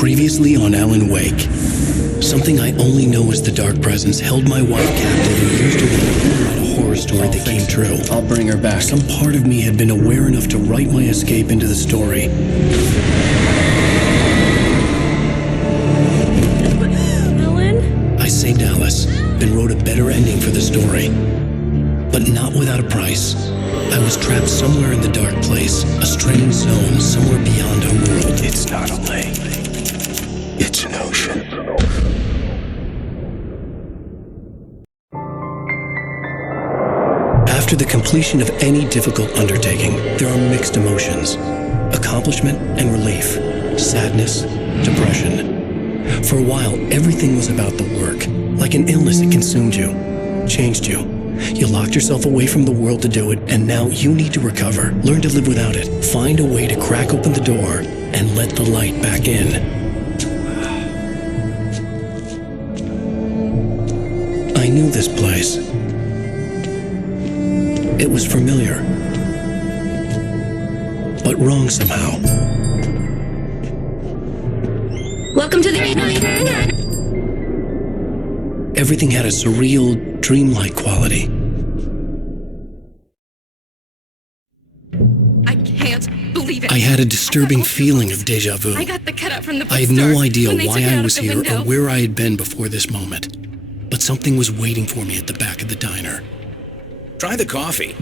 Previously on Alan Wake. Something I only know as the Dark Presence held my wife captive and used her to write a horror story that came true. I'll bring her back. Some part of me had been aware enough to write my escape into the story. Alan? I saved Alice, then wrote a better ending for the story. But not without a price. I was trapped somewhere in the dark place, a strange zone somewhere beyond our world. It's not a lake. It's an ocean. After the completion of any difficult undertaking, there are mixed emotions. Accomplishment and relief. Sadness, depression. For a while, everything was about the work. Like an illness that consumed you, changed you. You locked yourself away from the world to do it, and now you need to recover. Learn to live without it. Find a way to crack open the door and let the light back in. I knew this place. It was familiar, but wrong somehow. Welcome to the... Everything had a surreal, dreamlike quality. I can't believe it. I had a disturbing feeling of deja vu. I got the cutout from the I had bookstore no idea when they why took it I out was of the here or window. where I had been before this moment. But something was waiting for me at the back of the diner. Try the coffee.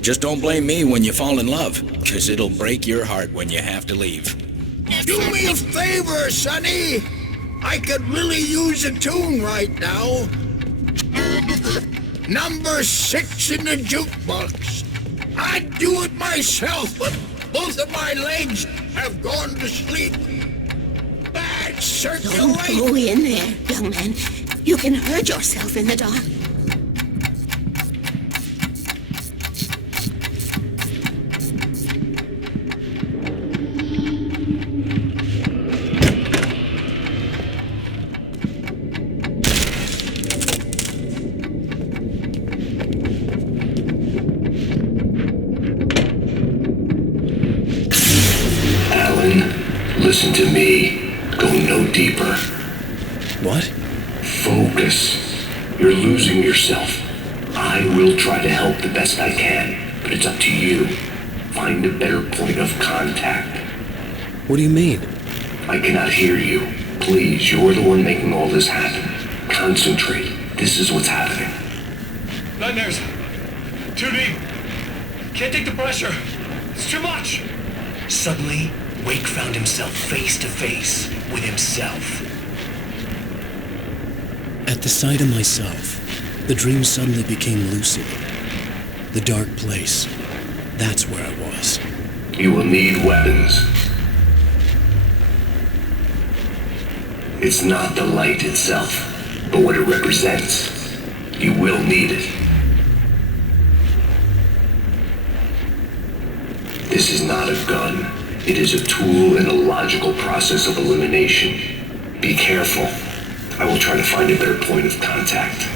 Just don't blame me when you fall in love, 'cause it'll break your heart when you have to leave. Do me a favor, Sonny. I could really use a tune right now. Number 6 in the jukebox. I'd do it myself, but both of my legs have gone to sleep. Bad Don't circulation. go in there, young man. You can hurt yourself in the dark. Listen to me. Go no deeper. What? Focus. You're losing yourself. I will try to help the best I can, but it's up to you. Find a better point of contact. What do you mean? I cannot hear you. Please, you're the one making all this happen. Concentrate. This is what's happening. Nightmares. Too deep. Can't take the pressure. It's too much. Suddenly, Wake found himself face to face with himself. At the sight of myself, the dream suddenly became lucid. The dark place. That's where I was. You will need weapons. It's not the light itself, but what it represents. You will need it. This is not a gun. It is a tool in a logical process of elimination. Be careful. I will try to find a better point of contact.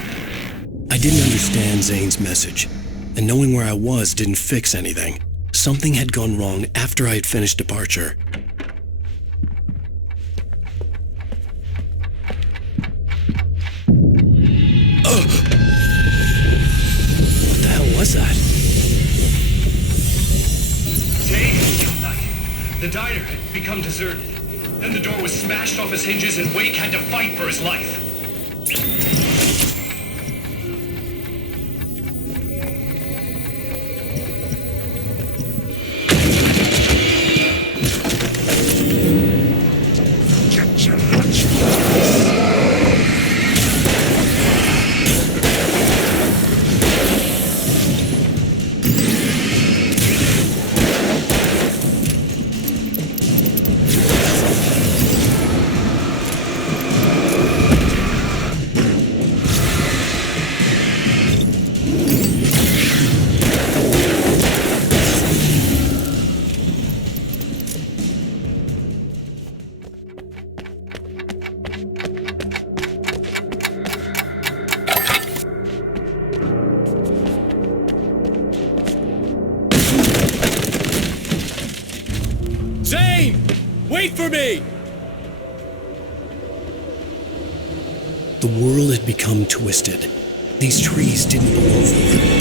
I didn't understand Zane's message, and knowing where I was didn't fix anything. Something had gone wrong after I had finished departure. What the hell was that? The diner had become deserted. Then the door was smashed off its hinges and Wake had to fight for his life. Zane! Wait for me! The world had become twisted. These trees didn't belong here.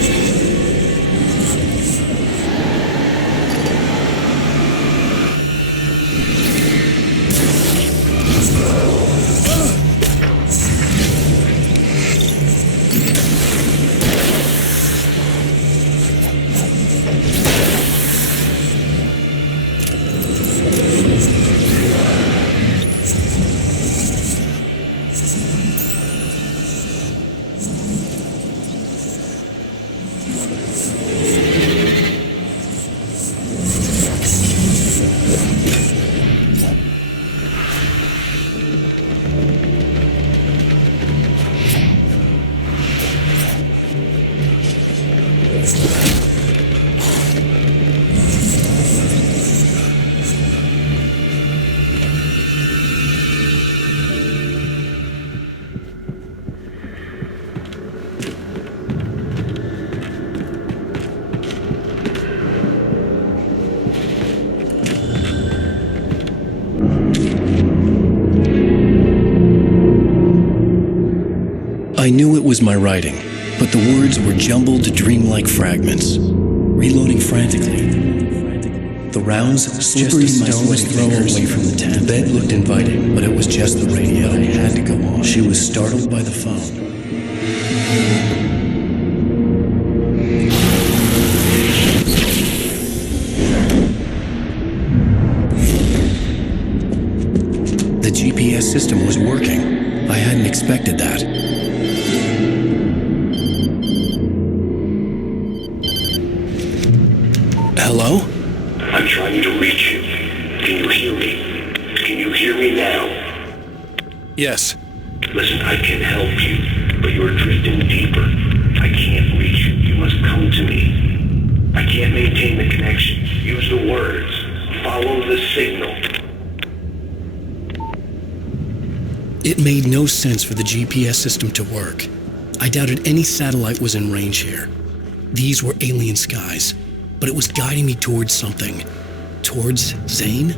I knew it was my writing, but the words were jumbled dreamlike fragments. Reloading frantically. The rounds, slippery stone was thrown away from the tent. The bed looked inviting, but it was just the radio. I had to go on. She was startled by the phone. The GPS system was working. I hadn't expected that. Hello? I'm trying to reach you. Can you hear me? Can you hear me now? Yes. Listen, I can help you, but you're drifting deeper. I can't reach you. You must come to me. I can't maintain the connection. Use the words. Follow the signal. It made no sense for the GPS system to work. I doubted any satellite was in range here. These were alien skies, but it was guiding me towards something. Towards Zane?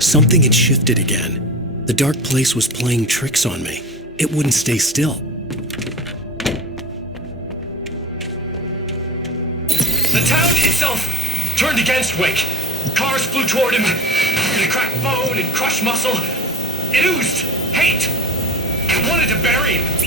Something had shifted again. The dark place was playing tricks on me. It wouldn't stay still. The town itself turned against Wake. Cars flew toward him. It cracked bone and crushed muscle. It oozed hate. It wanted to bury him.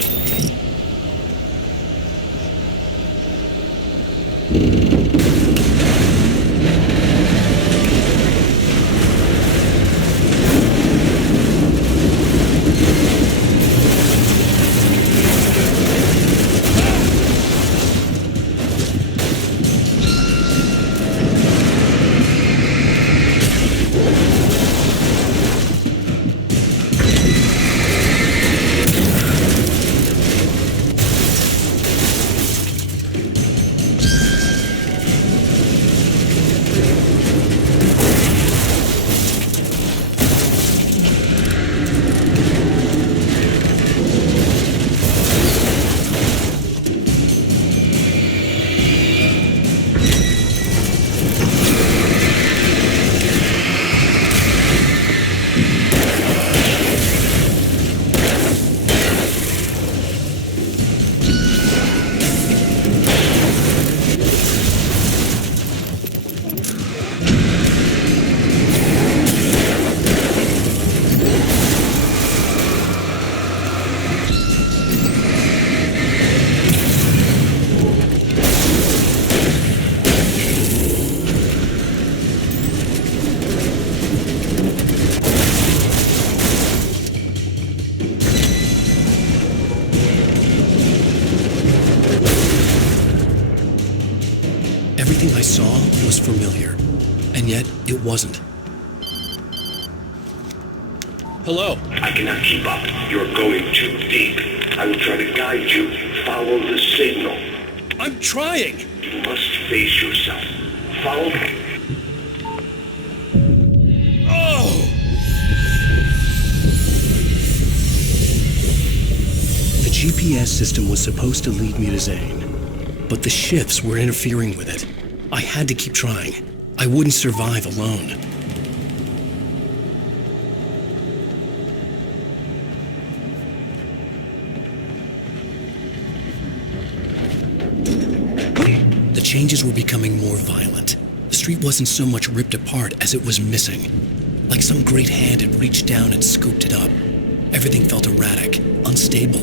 And yet, it wasn't. Hello? I cannot keep up. You're going too deep. I will try to guide you. Follow the signal. I'm trying! You must face yourself. Follow me. Oh! The GPS system was supposed to lead me to Zane, but the shifts were interfering with it. I had to keep trying. I wouldn't survive alone. The changes were becoming more violent. The street wasn't so much ripped apart as it was missing. Like some great hand had reached down and scooped it up. Everything felt erratic, unstable.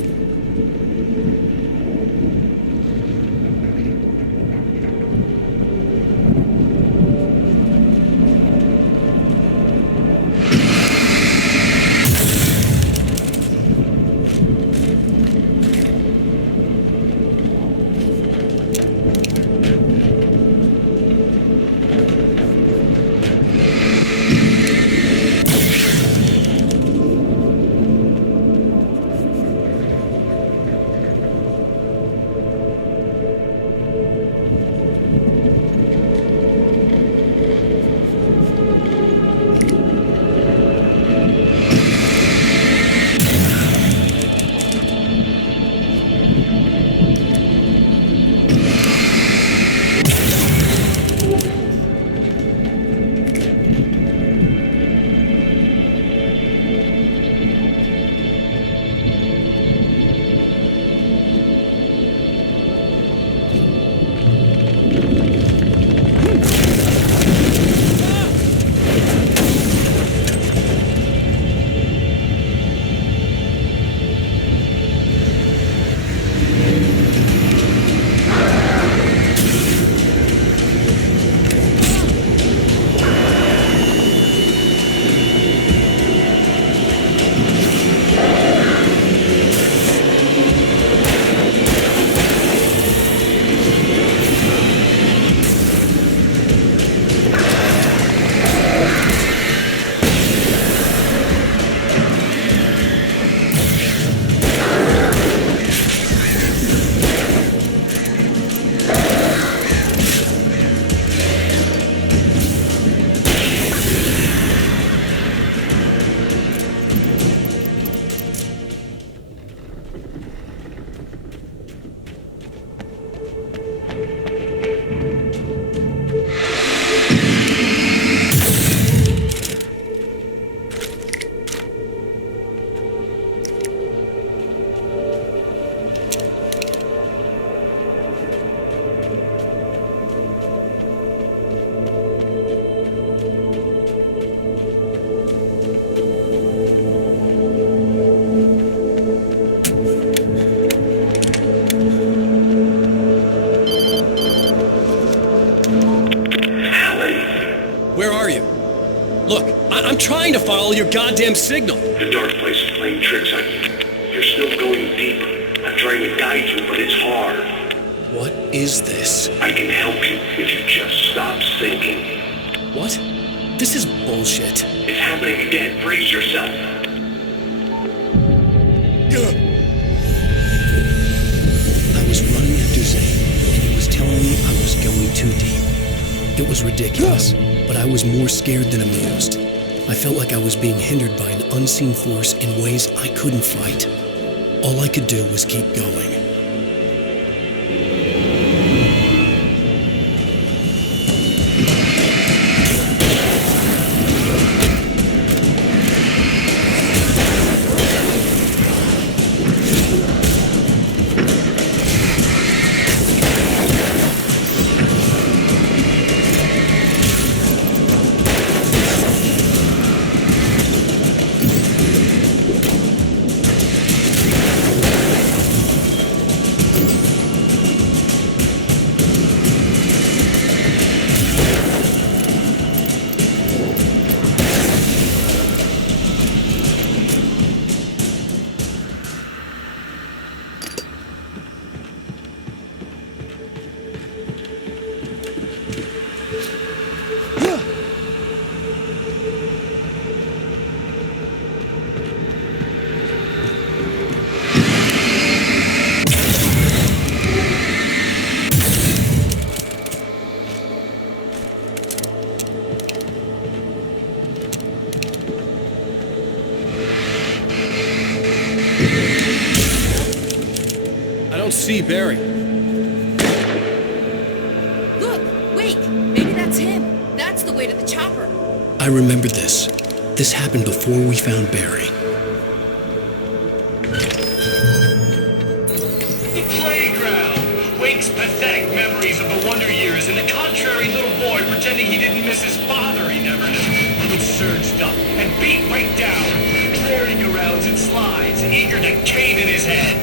Where are you? Look, I'm trying to follow your goddamn signal. The dark place is playing tricks on you. You're still going deeper. I'm trying to guide you, but it's hard. What is this? I can help you if you just stop thinking. What? This is bullshit. It's happening again. Brace yourself. I was running after Zane, and he was telling me I was going too deep. It was ridiculous, but I was more scared than amused. I felt like I was being hindered by an unseen force in ways I couldn't fight. All I could do was keep going. don't see Barry. Look, wait. Maybe that's him. That's the way to the chopper. I remembered this. This happened before we found Barry. The playground! Wake's pathetic memories of the Wonder Years and the contrary little boy pretending he didn't miss his father he never knew. It surged up and beat Wake down. Merry-go-rounds and slides, eager to cave in his head.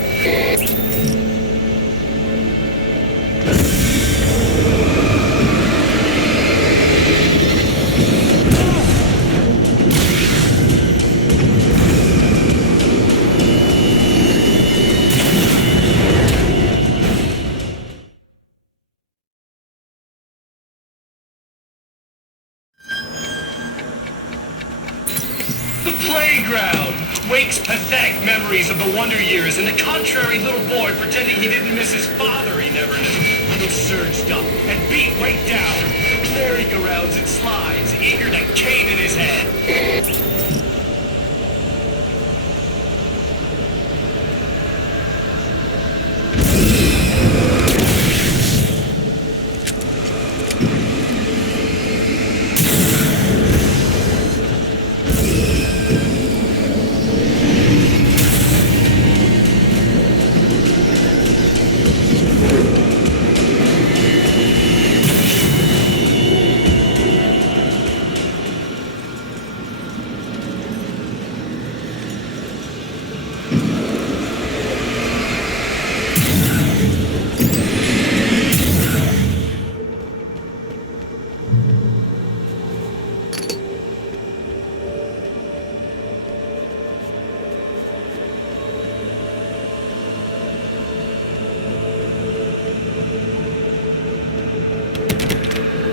The playground! Wake's pathetic memories of the Wonder Years and the contrary little boy pretending he didn't miss his father he never knew. It surged up and beat Wake down. Merry-go-rounds and slides, eager to cave in his head.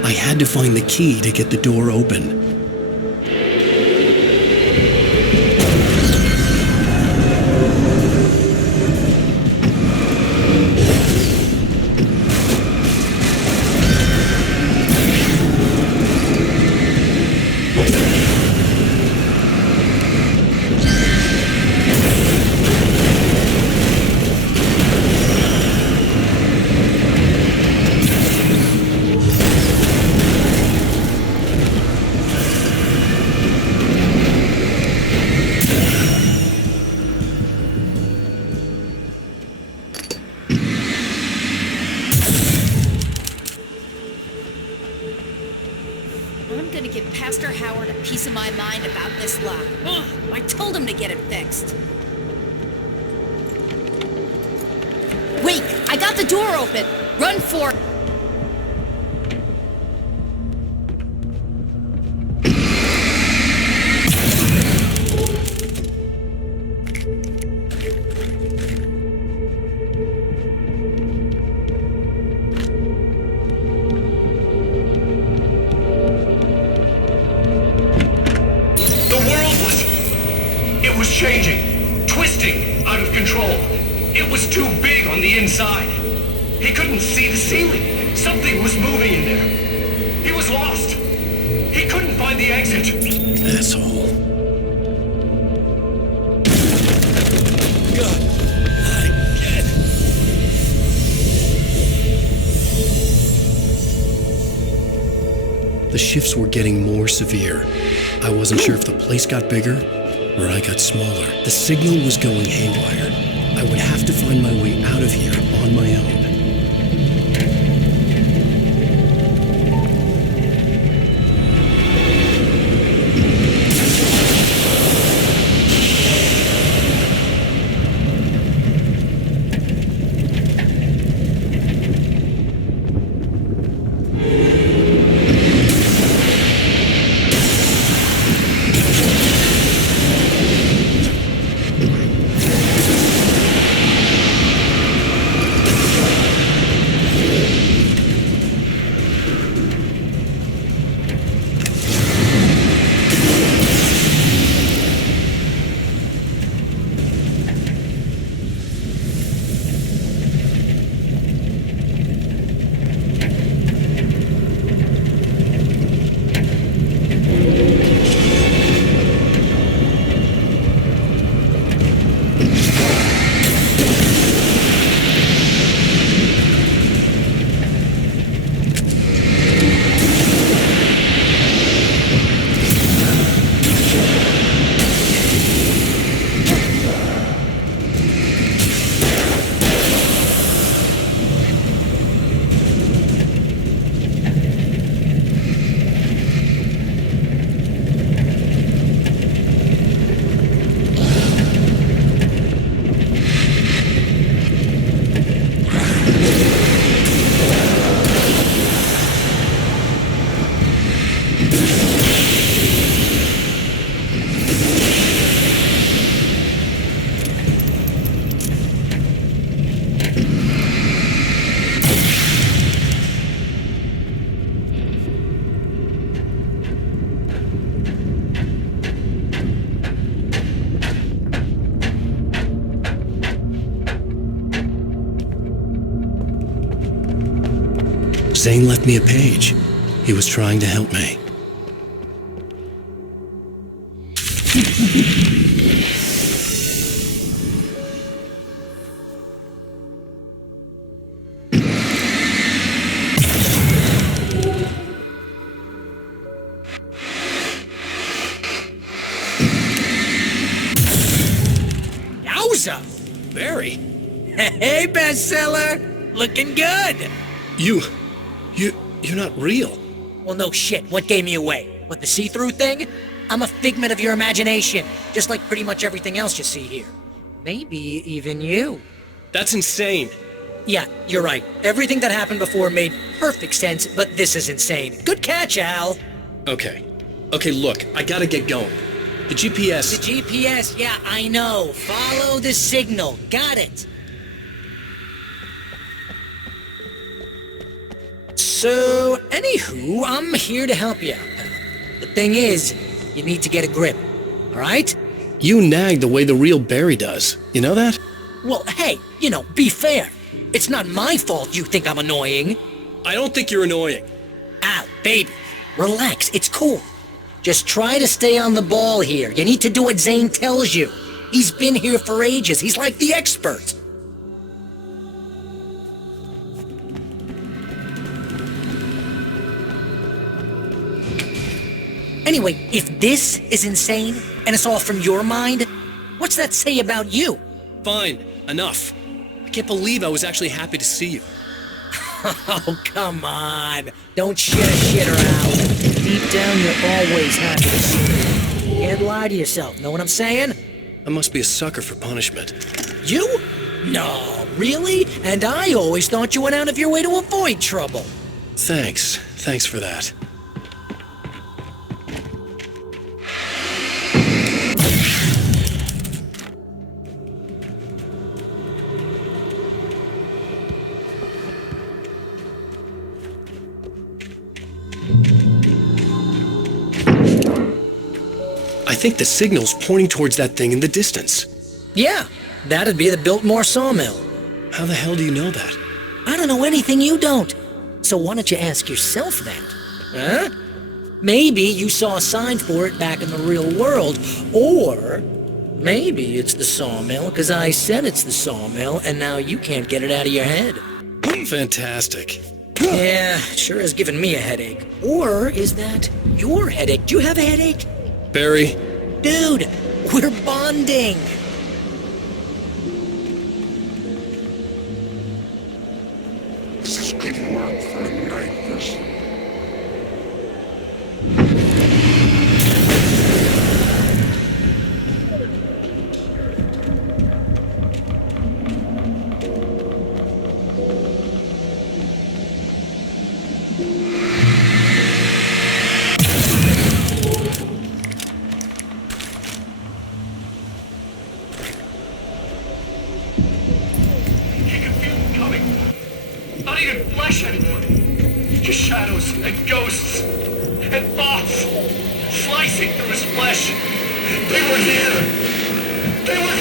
I had to find the key to get the door open. I'm gonna give Pastor Howard a piece of my mind about this lock. Ugh, I told him to get it fixed. Wait, I got the door open. Run for it. It was changing, twisting, out of control. It was too big on the inside. He couldn't see the ceiling. Something was moving in there. He was lost. He couldn't find the exit. Asshole. The shifts were getting more severe. I wasn't sure if the place got bigger or I got smaller. The signal was going haywire. I would have to find my way out of here on my own. Zane left me a page. He was trying to help me. Yowza! Barry, Hey, bestseller! Looking good! You're not real. Well, no shit. What gave me away? What, the see-through thing? I'm a figment of your imagination, just like pretty much everything else you see here. Maybe even you. That's insane. Yeah, you're right. Everything that happened before made perfect sense, but this is insane. Good catch, Al. Okay, look, I gotta get going. The GPS... The GPS, yeah, I know. Follow the signal. Got it. So, anywho, I'm here to help you out, pal. The thing is, you need to get a grip, alright? You nag the way the real Barry does. You know that? Well, hey, be fair. It's not my fault you think I'm annoying. I don't think you're annoying. Al, baby, relax, it's cool. Just try to stay on the ball here. You need to do what Zane tells you. He's been here for ages. He's like the expert. Anyway, if this is insane, and it's all from your mind, what's that say about you? Fine, enough. I can't believe I was actually happy to see you. Oh, come on. Don't shit her out. Deep down, you're always happy to see me. Can't lie to yourself, know what I'm saying? I must be a sucker for punishment. You? No, really? And I always thought you went out of your way to avoid trouble. Thanks for that. I think the signal's pointing towards that thing in the distance. Yeah, that'd be the Biltmore sawmill. How the hell do you know that? I don't know anything you don't. So why don't you ask yourself that? Huh? Maybe you saw a sign for it back in the real world, or maybe it's the sawmill because I said it's the sawmill and now you can't get it out of your head. Fantastic. Yeah, sure has given me a headache. Or is that your headache? Do you have a headache? Barry. Dude, we're bonding. This is good work for a night this. Not even flesh anymore. Just shadows and ghosts and thoughts slicing through his flesh. They were here. They were...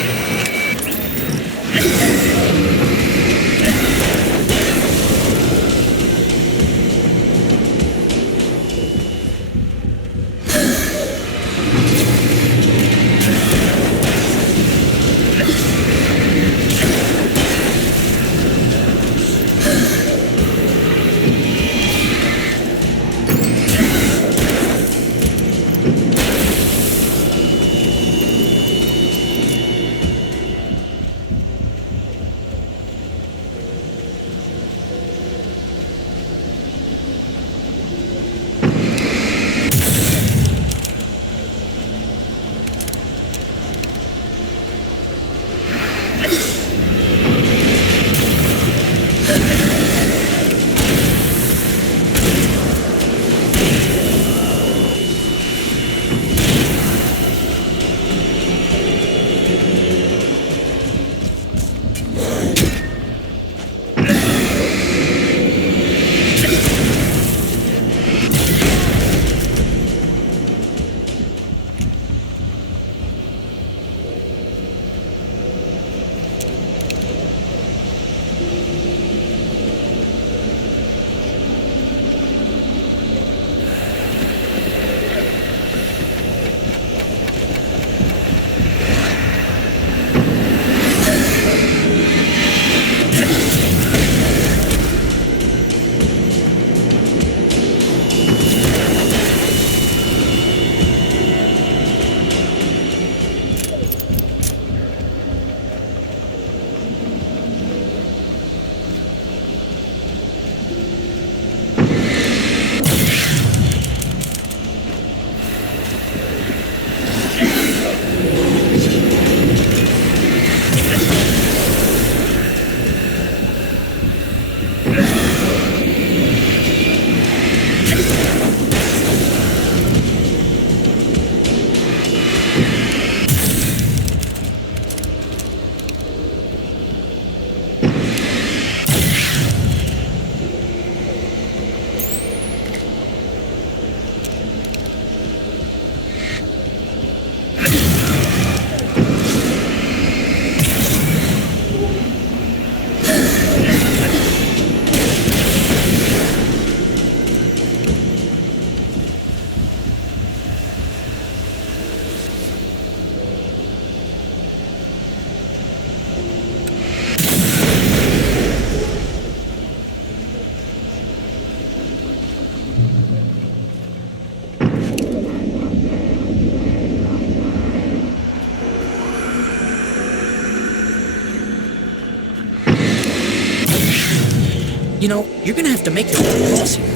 You know, you're gonna have to make your own calls here.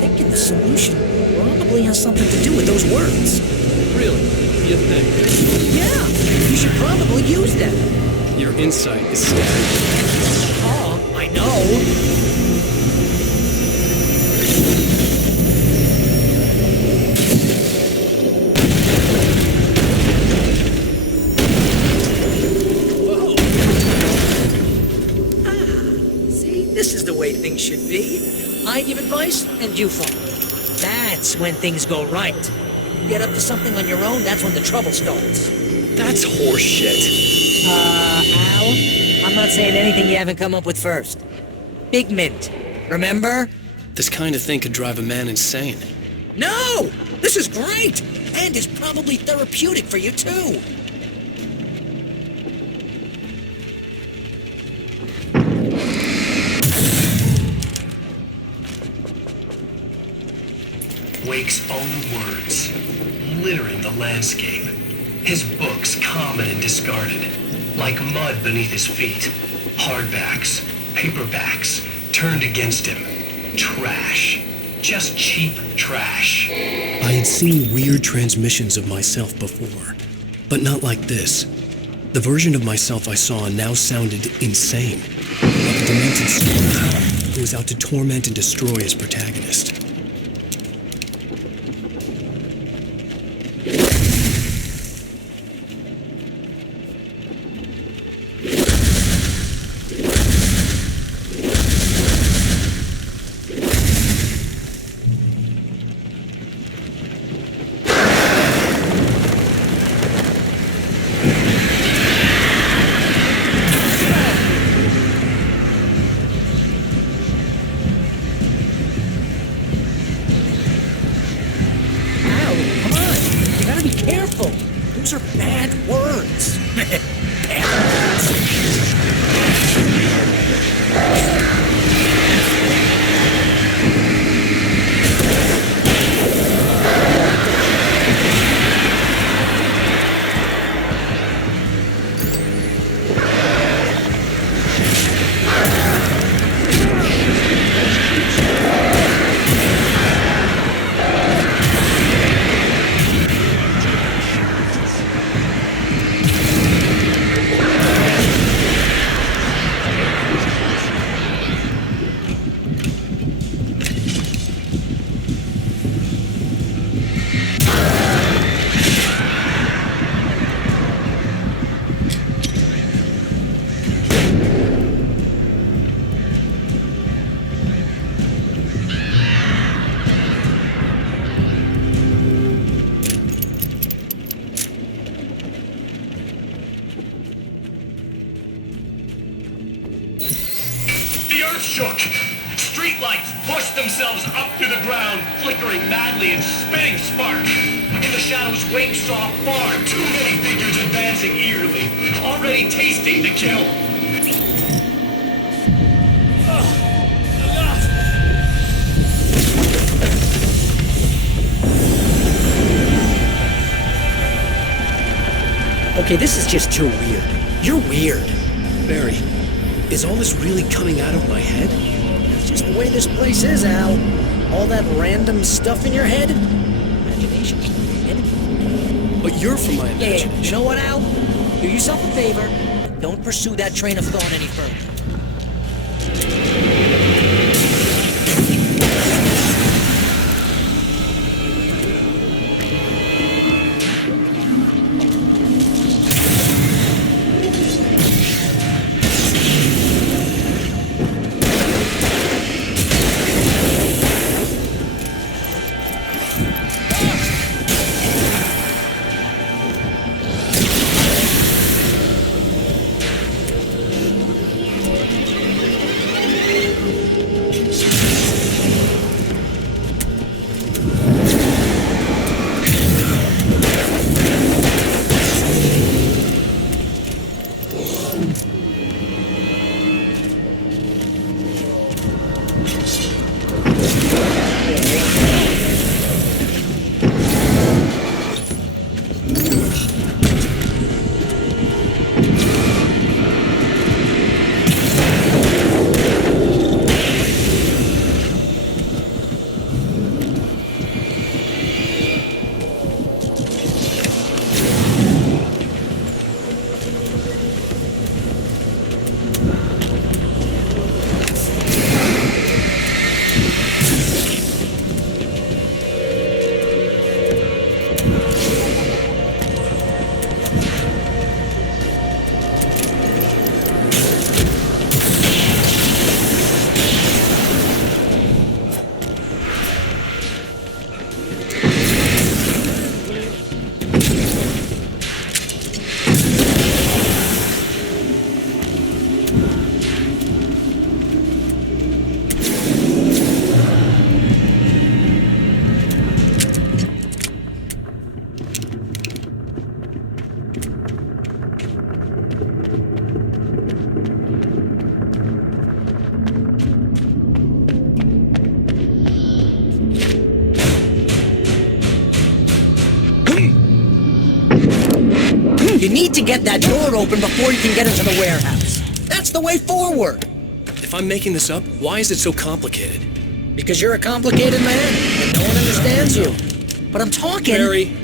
Thinking the solution probably has something to do with those words. Really? You think? Yeah, you should probably use them. Your insight is staggering. Oh, I know. See, this is the way things should be. I give advice and you follow. That's when things go right. Get up to something on your own, that's when the trouble starts. That's horseshit. Al, I'm not saying anything you haven't come up with first. Figment, remember? This kind of thing could drive a man insane. No! This is great! And is probably therapeutic for you, too. Wake's own words, littering the landscape. His books common and discarded, like mud beneath his feet. Hardbacks, paperbacks, turned against him. Trash. Just cheap trash. I had seen weird transmissions of myself before, but not like this. The version of myself I saw now sounded insane, like a demented scoundrel who was out to torment and destroy his protagonist. Careful! Those are bad words. Bad words. The earth shook. Streetlights pushed themselves up to the ground, flickering madly and spitting spark. In the shadows, Wake saw far too many figures advancing eagerly, already tasting the kill. Okay, this is just too weird. You're weird. Barry, is all this really coming out of my head? That's just the way this place is, Al. All that random stuff in your head. Imagination. But you're from my Yeah, imagination. you know what, Al? Do yourself a favor and don't pursue that train of thought any further. You need to get that door open before you can get into the warehouse. That's the way forward. If I'm making this up, why is it so complicated? Because you're a complicated man, and no one understands you. But I'm talking... Barry.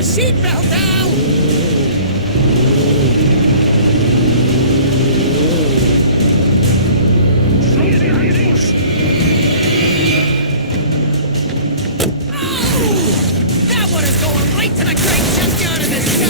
Seatbelt now! That one is going right to the great junkyard in the sky!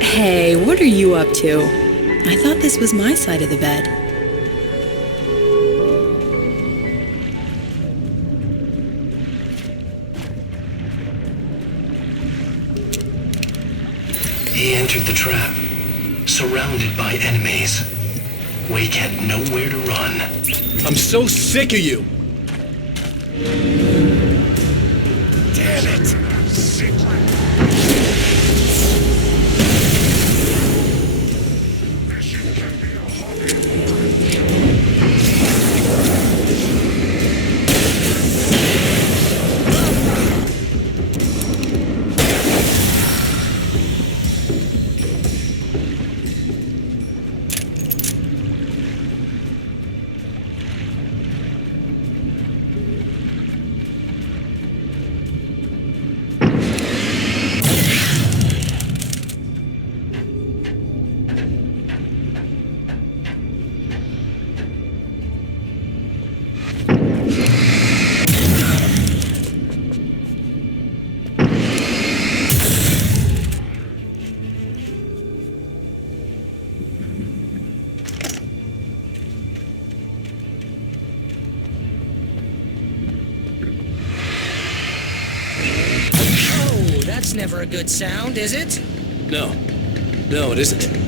Hey, what are you up to? I thought this was my side of the bed. He entered the trap, surrounded by enemies. Wake had nowhere to run. I'm so sick of you! Damn it! That's never a good sound, is it? No. No, it isn't.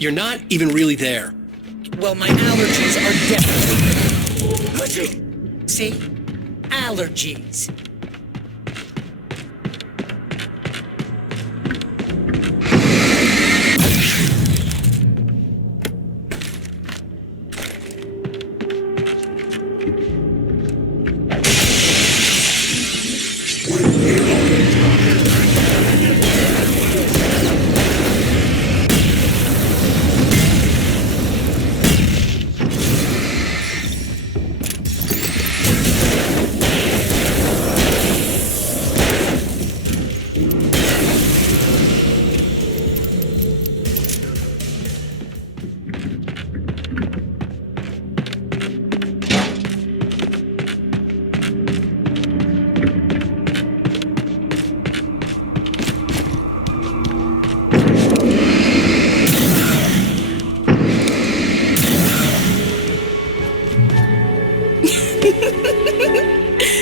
You're not even really there. Well, my allergies are definitely... See? Allergies.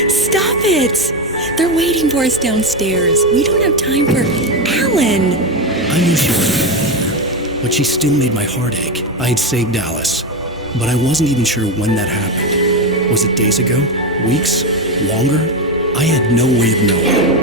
Stop it! They're waiting for us downstairs. We don't have time for Alan. I knew she wasn't, but she still made my heart ache. I had saved Alice, but I wasn't even sure when that happened. Was it days ago? Weeks? Longer? I had no way of knowing.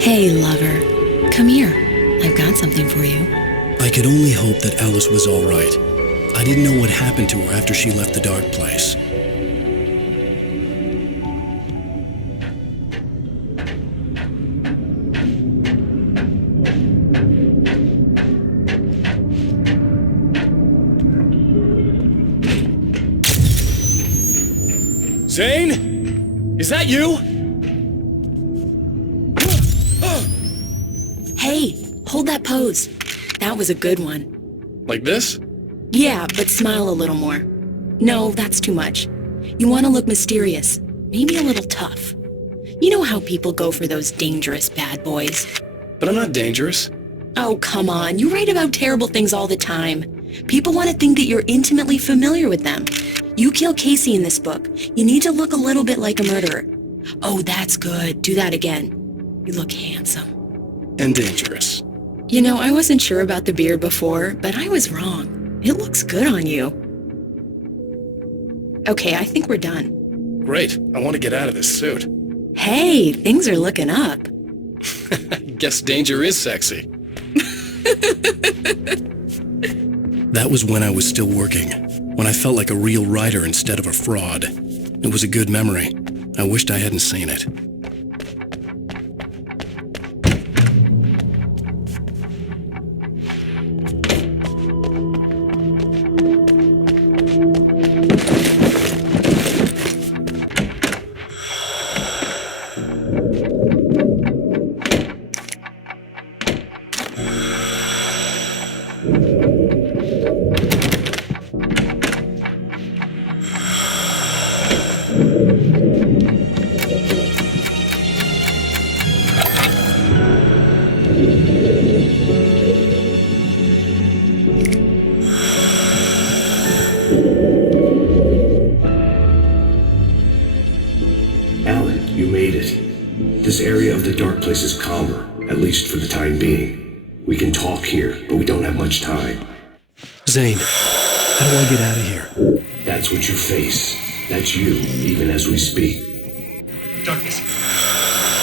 Hey, lover. Come here. I've got something for you. I could only hope that Alice was all right. I didn't know what happened to her after she left the dark place. Zane? Is that you? Hey, hold that pose. That was a good one. Like this? Yeah, but smile a little more. No, that's too much. You want to look mysterious, maybe a little tough. You know how people go for those dangerous bad boys. But I'm not dangerous. Oh, come on. You write about terrible things all the time. People want to think that you're intimately familiar with them. You kill Casey in this book. You need to look a little bit like a murderer. Oh, that's good. Do that again. You look handsome. And dangerous. You know, I wasn't sure about the beard before, but I was wrong. It looks good on you. Okay, I think we're done. Great. I want to get out of this suit. Hey, things are looking up. Guess danger is sexy. That was when I was still working, when I felt like a real writer instead of a fraud. It was a good memory. I wished I hadn't seen it. Alan, you made it. This area of the dark place is calmer, at least for the time being. We can talk here, but we don't have much time. Zane, how do I get out of here? That's what you face. That's you, even as we speak. Darkness.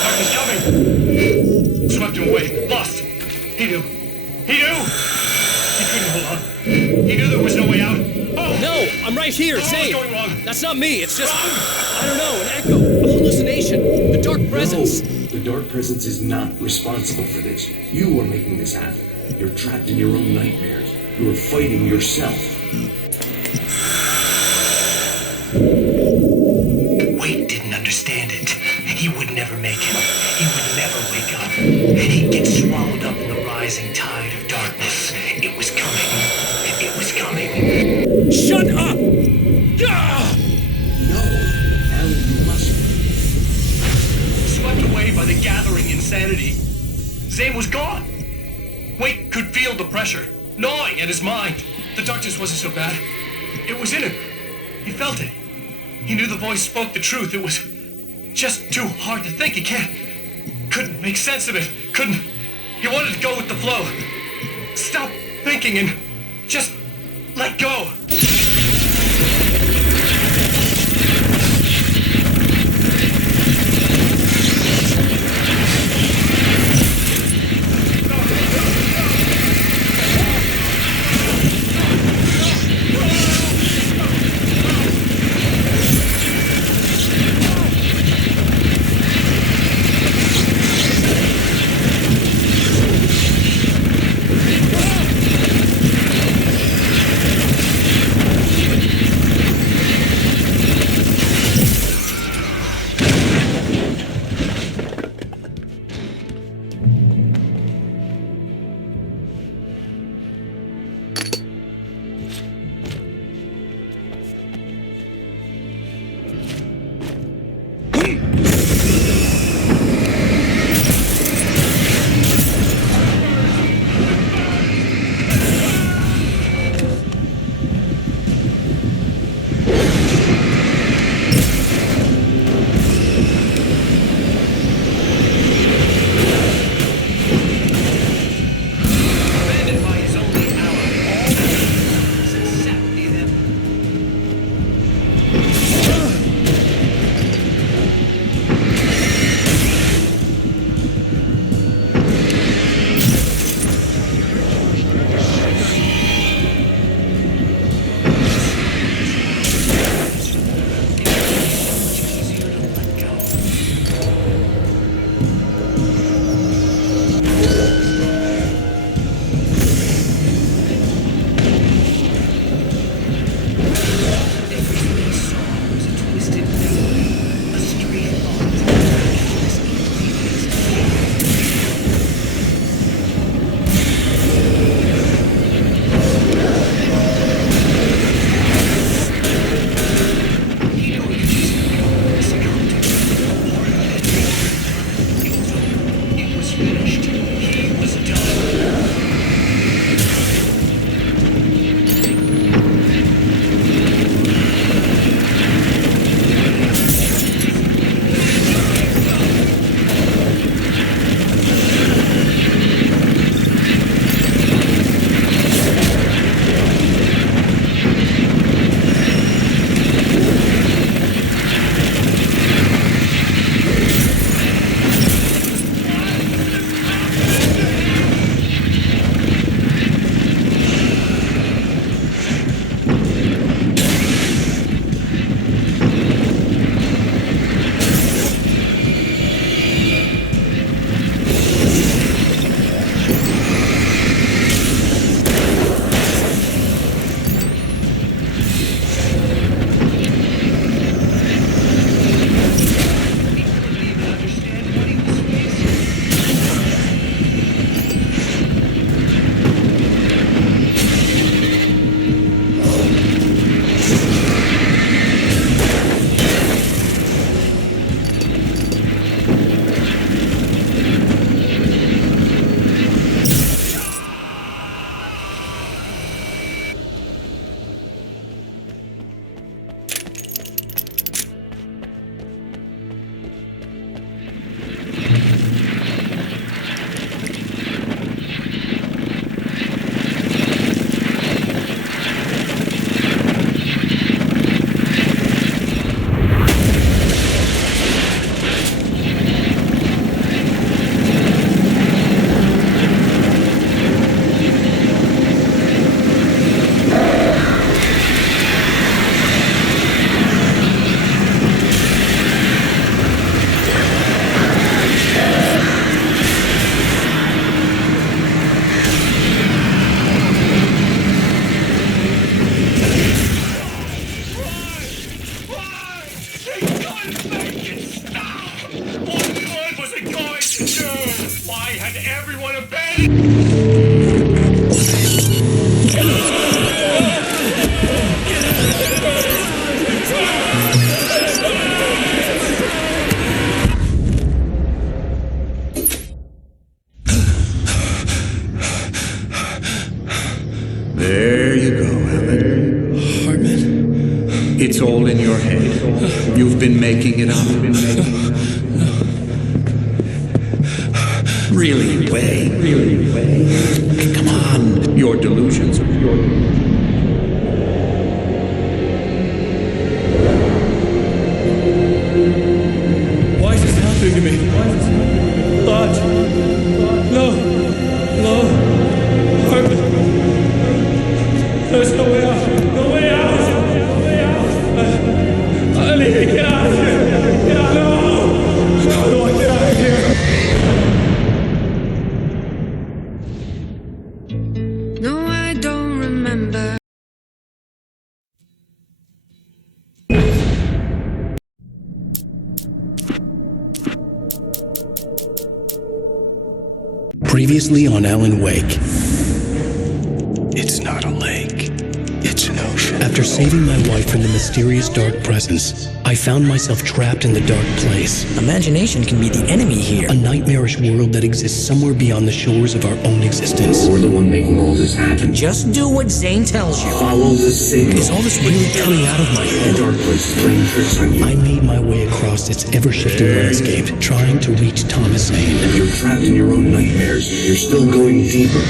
Darkness coming! Swept him away. Lost. He knew. He knew! He couldn't hold on. He knew there was no way out. Oh! No! I'm right here, Zane! What's going wrong? That's not me, it's just... Wrong. I don't know, an echo, a hallucination, the dark presence. No, the dark presence is not responsible for this. You are making this happen. You're trapped in your own nightmares. You are fighting yourself. Wade didn't understand it. He would never make it. He would never wake up. He'd get swallowed up in the rising tide of darkness. It was coming. It was coming. Shut up! Ah! No, Alan, you must. Swept away by the gathering insanity. Zane was gone. Wade could feel the pressure, gnawing at his mind. The darkness wasn't so bad. It was in him. He felt it. He knew the voice spoke the truth. It was just too hard to think. He couldn't make sense of it. He wanted to go with the flow. Stop thinking and just let go. Why had everyone abandoned? There you go, Alan. Hartman. It's all in your head. You've been making it up. Really, Way. Come on. Your delusions. Why is this happening to me? But no. Hartman. There's no way out. No way out. I need to get out of here. Get out. No. How do I get out of here? No, I don't remember. Previously on Alan Wake. It's not a lake. It's an ocean. After saving my wife from the mysterious dark presence, I found myself trapped in the dark place. Imagination can be the enemy here. A nightmarish world that exists somewhere beyond the shores of our own existence. We're the one making all this happen. Just do what Zane tells you. Follow the signal. Is all this really coming out of my head? The dark place is playing tricks on you. I made my way across its ever-shifting landscape, trying to reach Thomas Zane. You're trapped in your own nightmares. You're still going deeper.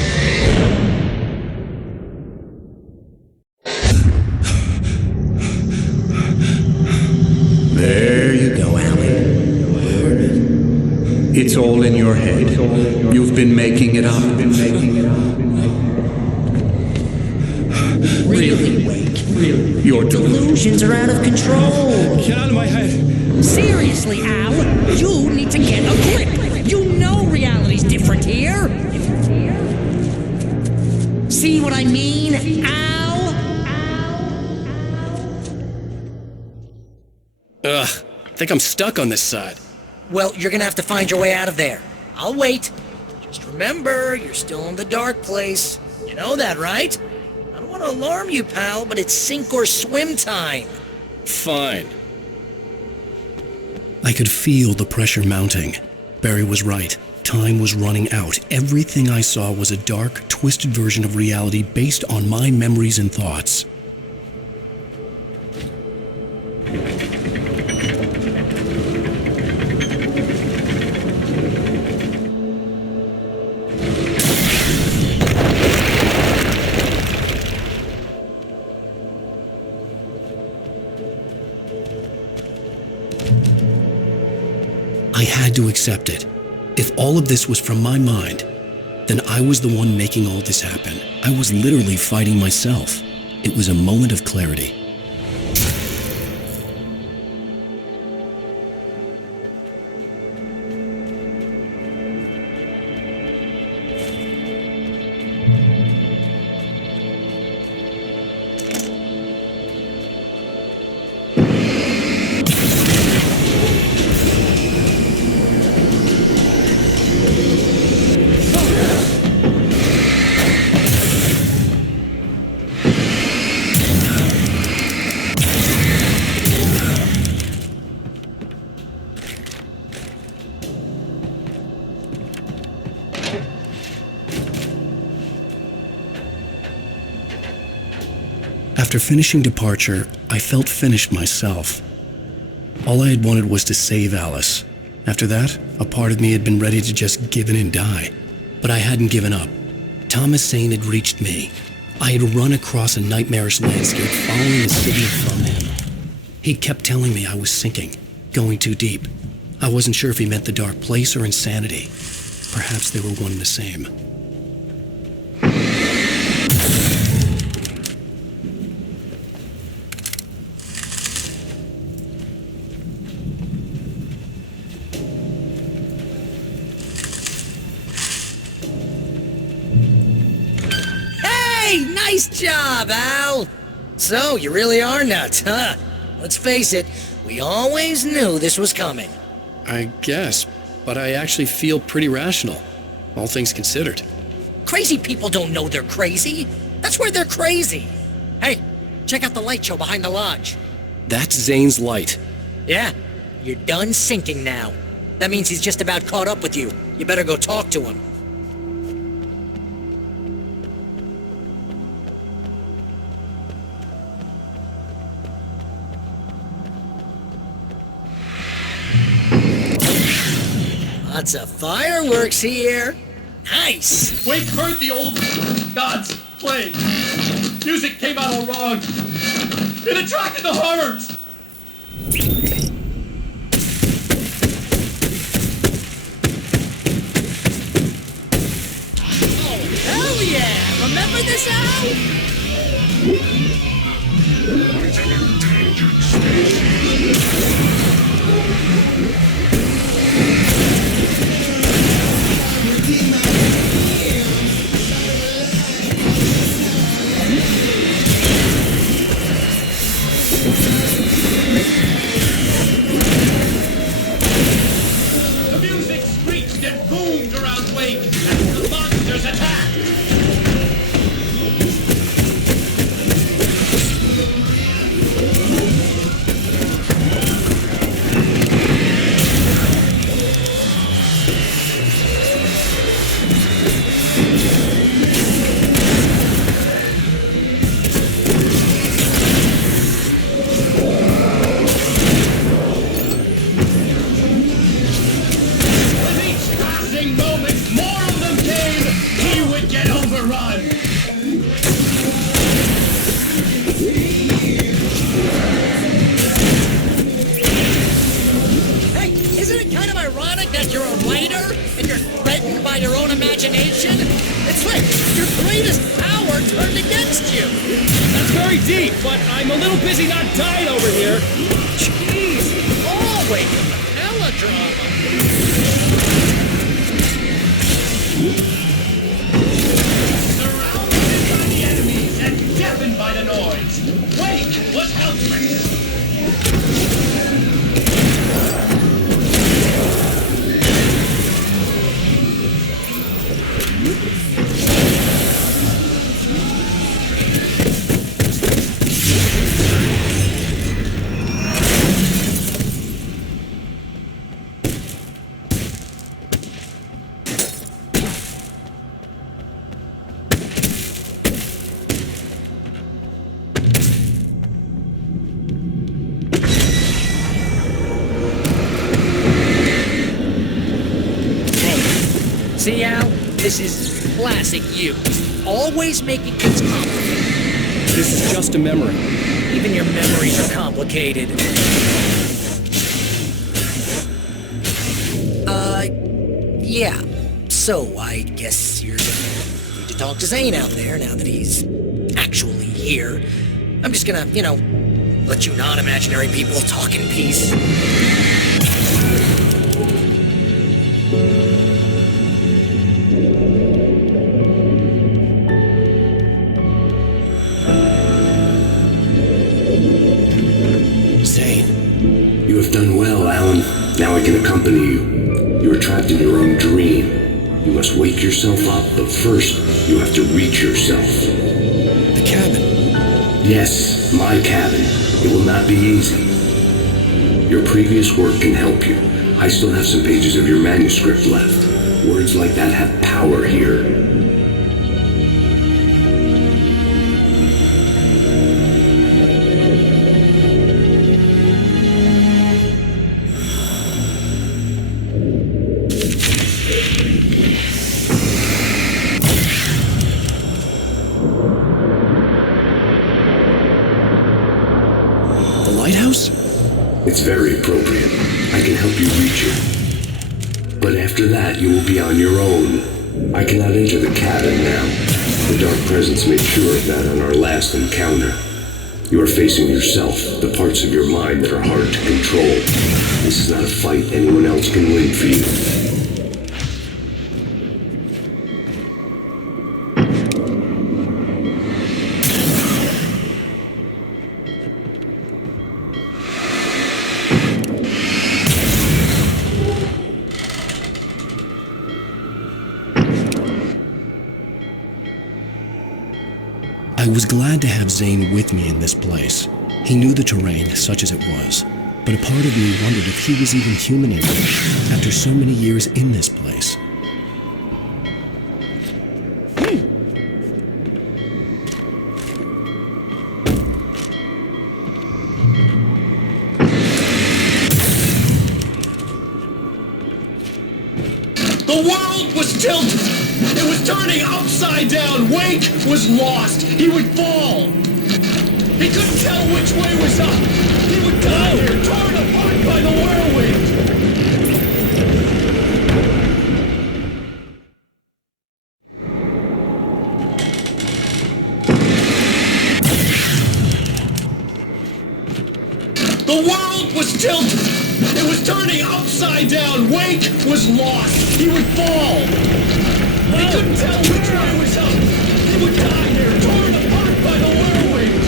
There you go, Alan. It's all in your head. You've been making it up. Really, Wake? Your Delusions are out of control. Get out of my head. Seriously, Al, you need to get a grip. You know reality's different here. See what I mean, Al? Ugh, I think I'm stuck on this side. Well, you're gonna have to find your way out of there. I'll wait. Just remember, you're still in the dark place. You know that, right? I don't want to alarm you, pal, but it's sink or swim time. Fine. I could feel the pressure mounting. Barry was right. Time was running out. Everything I saw was a dark, twisted version of reality based on my memories and thoughts. I had to accept it. If all of this was from my mind, then I was the one making all this happen. I was literally fighting myself. It was a moment of clarity. After finishing Departure, I felt finished myself. All I had wanted was to save Alice. After that, a part of me had been ready to just give in and die. But I hadn't given up. Thomas Zane had reached me. I had run across a nightmarish landscape following the signal from him. He kept telling me I was sinking, going too deep. I wasn't sure if he meant the dark place or insanity. Perhaps they were one and the same. Nice job, Al! So, you really are nuts, huh? Let's face it, we always knew this was coming. I guess. but I actually feel pretty rational, all things considered. Crazy people don't know they're crazy. That's where they're crazy. Hey, check out the light show behind the lodge. That's Zane's light. Yeah, you're done sinking now. That means he's just about caught up with you. You better go talk to him. Lots of fireworks here. Nice. Wake heard the old gods play. Music came out all wrong. It attracted the horrors. Oh, hell yeah! Remember this album? The music screeched and boomed around Wake as the monsters attacked. With each passing moment, more of them came. He would get overrun. Hey, isn't it kind of ironic that you're a writer and you're threatened by your own imagination? It's like your greatest power turned against you. That's very deep, but I'm a little busy not dying over here. Jeez, always melodrama. Surrounded by the enemies and deafened by the noise, Wake was helpless. See, Al? This is classic you. Always making things complicated. This is just a memory. Even your memories are complicated. Yeah. So, I guess you're gonna need to talk to Zane out there now that he's actually here. I'm just gonna, let you non-imaginary people talk in peace. Zane. You have done well, Alan. Now I can accompany you. You are trapped in your own dream. You must wake yourself up, but first, you have to reach yourself. The cabin. Yes, my cabin. It will not be easy. Your previous work can help you. I still have some pages of your manuscript left. Words like that have power here. Lighthouse? It's very appropriate. I can help you reach it. But after that, you will be on your own. I cannot enter the cabin now. The Dark Presence made sure of that on our last encounter. You are facing yourself, the parts of your mind that are hard to control. This is not a fight anyone else can win for you. I was glad to have Zane with me in this place. He knew the terrain, such as it was, but a part of me wondered if he was even human anymore after so many years in this place. The world was tilted. It was turning upside down. Wake was lost. He would fall. He couldn't tell which way was up. He would die here, torn apart by the whirlwind. The world was tilted. It was turning upside down. Wake was lost. He would fall. He couldn't tell which way was up. He would die here, torn apart by the whirlwind.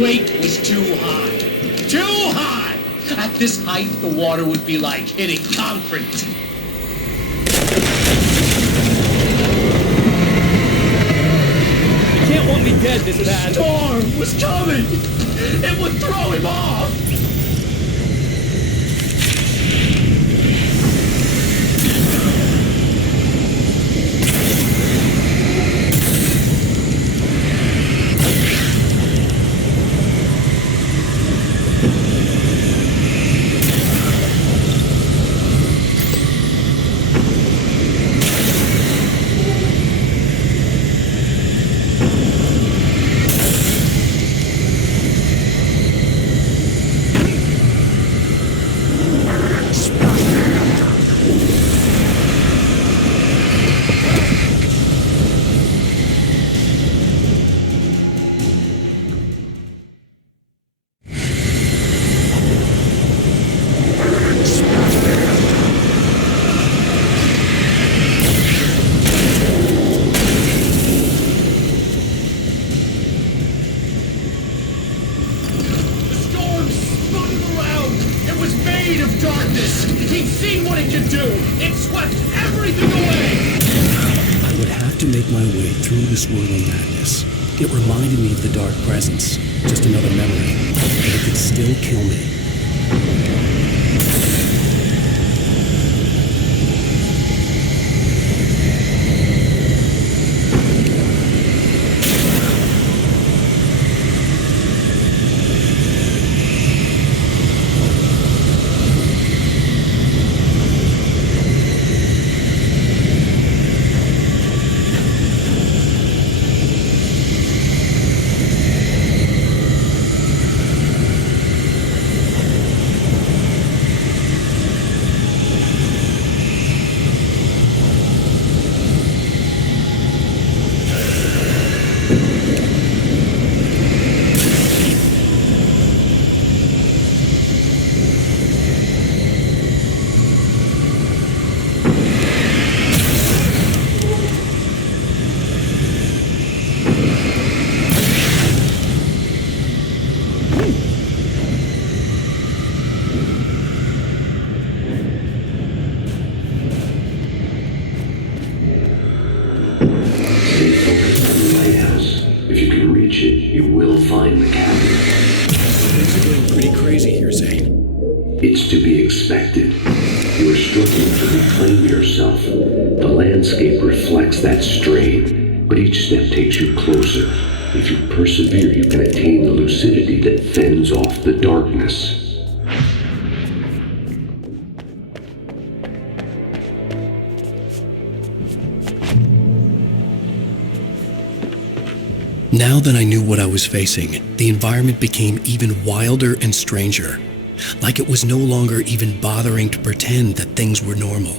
Weight was too high. Too high! At this height, the water would be like hitting concrete. You can't want me dead this bad. The storm was coming! It would throw him off! This whirling madness. It reminded me of the dark presence, just another memory, but it could still kill me. It's to be expected. You are struggling to reclaim yourself. The landscape reflects that strain, but each step takes you closer. If you persevere, you can attain the lucidity that fends off the darkness. Now that I knew what I was facing, the environment became even wilder and stranger. Like it was no longer even bothering to pretend that things were normal.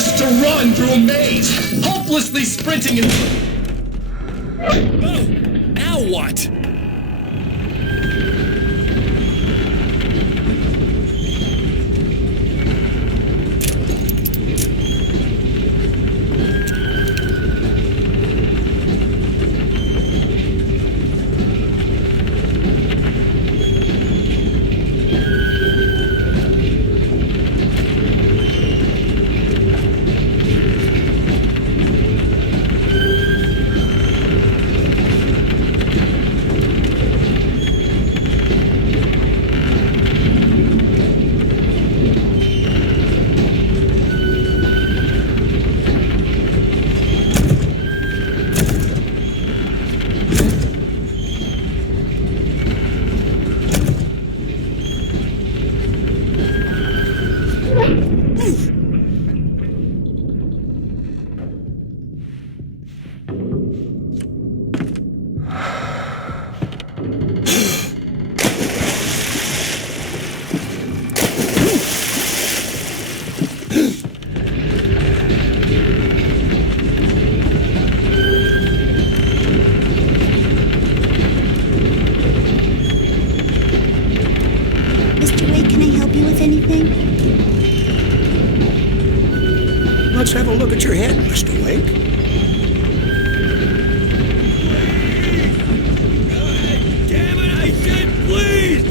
forced to run through a maze, hopelessly sprinting in... Oh, now what? Mr. Wake, can I help you with anything? Let's have a look at your head, Mr. Wake. Damn it, I said please!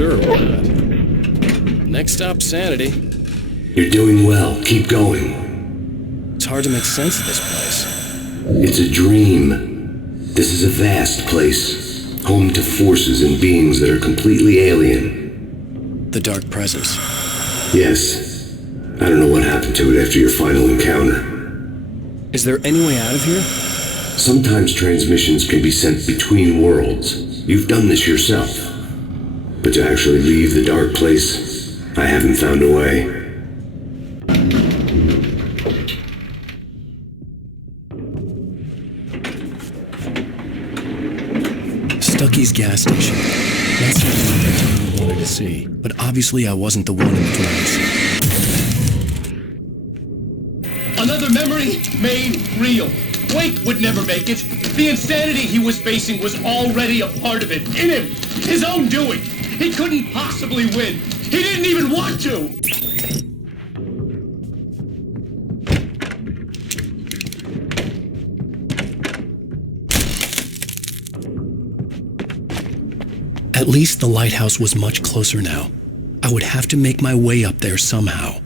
Sure, why not? Next stop, Sanity. You're doing well. Keep going. It's hard to make sense of this place. It's a dream. This is a vast place, home to forces and beings that are completely alien. The Dark Presence. Yes. I don't know what happened to it after your final encounter. Is there any way out of here? Sometimes transmissions can be sent between worlds. You've done this yourself. But to actually leave the dark place, I haven't found a way. Stucky's gas station. That's something I wanted to see. But obviously I wasn't the one in the trance. Another memory made real. Wake would never make it. The insanity he was facing was already a part of it. In him. His own doing. He couldn't possibly win. He didn't even want to. At least the lighthouse was much closer now. I would have to make my way up there somehow.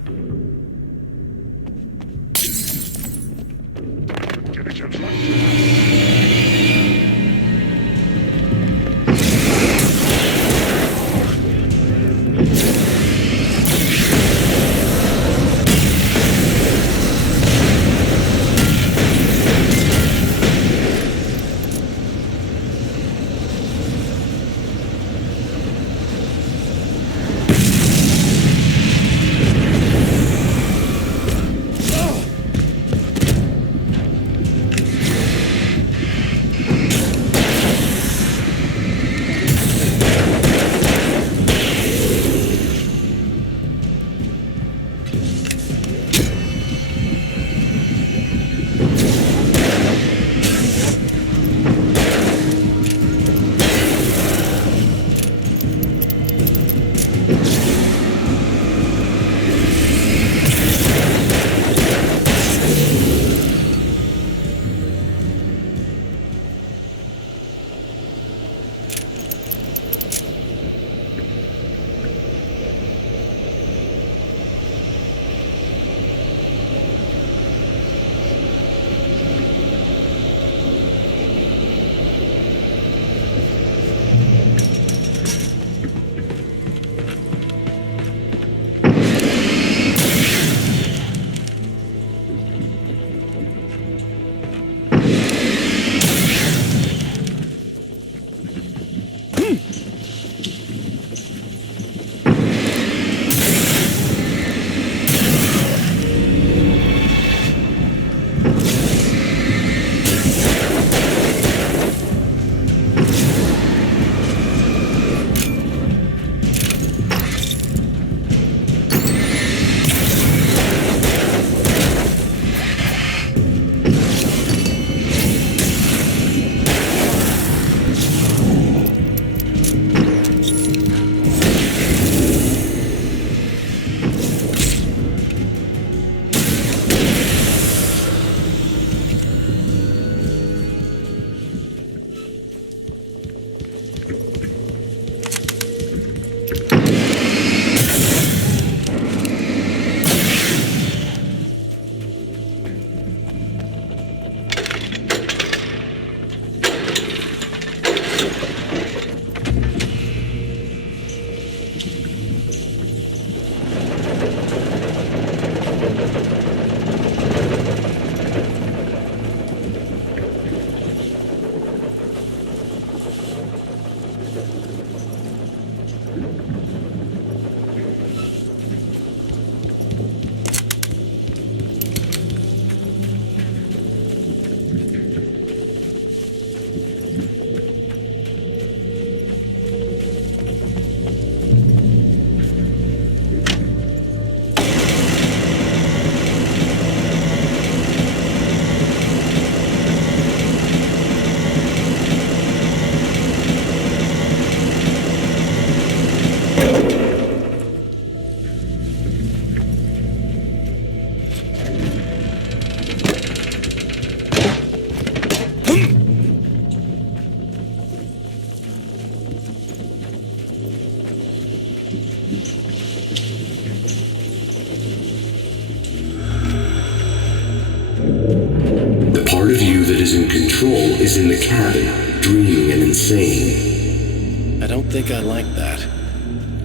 is in the cabin, dreaming and insane. I don't think I like that.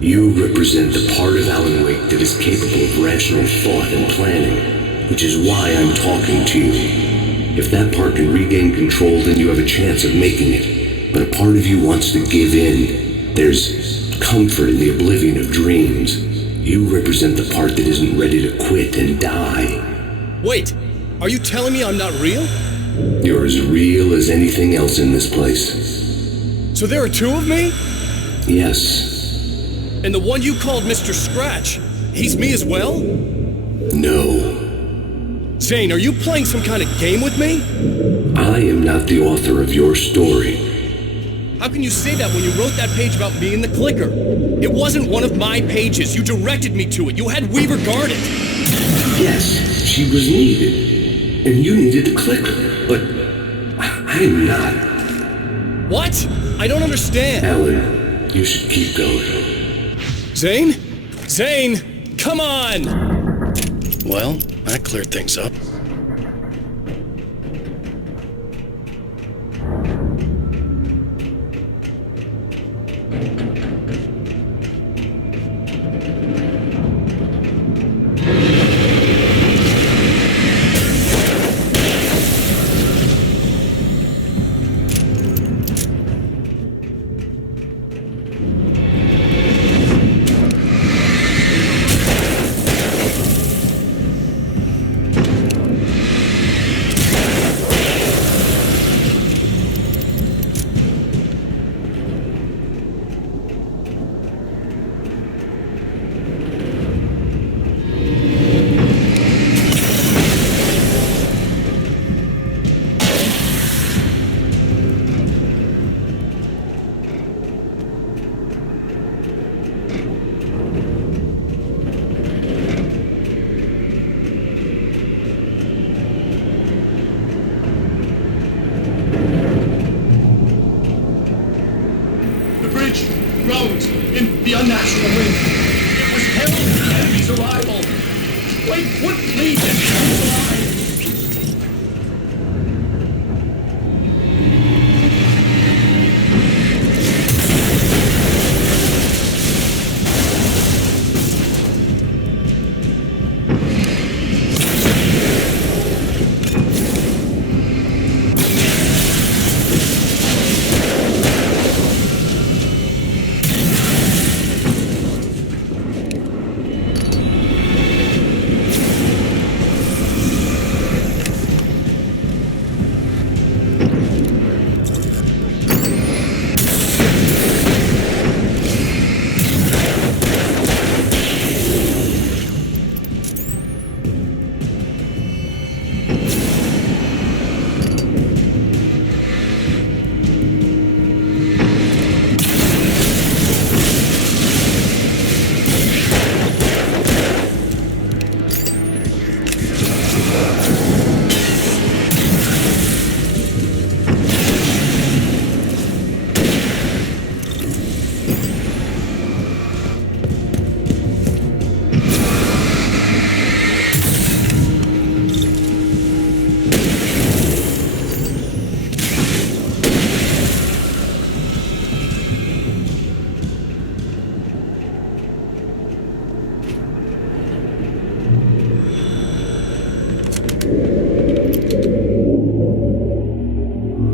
You represent the part of Alan Wake that is capable of rational thought and planning, which is why I'm talking to you. If that part can regain control, then you have a chance of making it. But a part of you wants to give in. There's comfort in the oblivion of dreams. You represent the part that isn't ready to quit and die. Wait, are you telling me I'm not real? You're as real as anything else in this place. So there are two of me? Yes. And the one you called Mr. Scratch, he's me as well? No. Zane, are you playing some kind of game with me? I am not the author of your story. How can you say that when you wrote that page about me in the clicker? It wasn't one of my pages. You directed me to it. You had Weaver guard it. Yes, she was needed. And you needed the clicker. But I'm not. What? I don't understand. Alan, you should keep going. Zane? Zane! Come on! Well, that cleared things up. In the unnatural wind. It was heralding the enemy's arrival. Wake wouldn't leave him alive.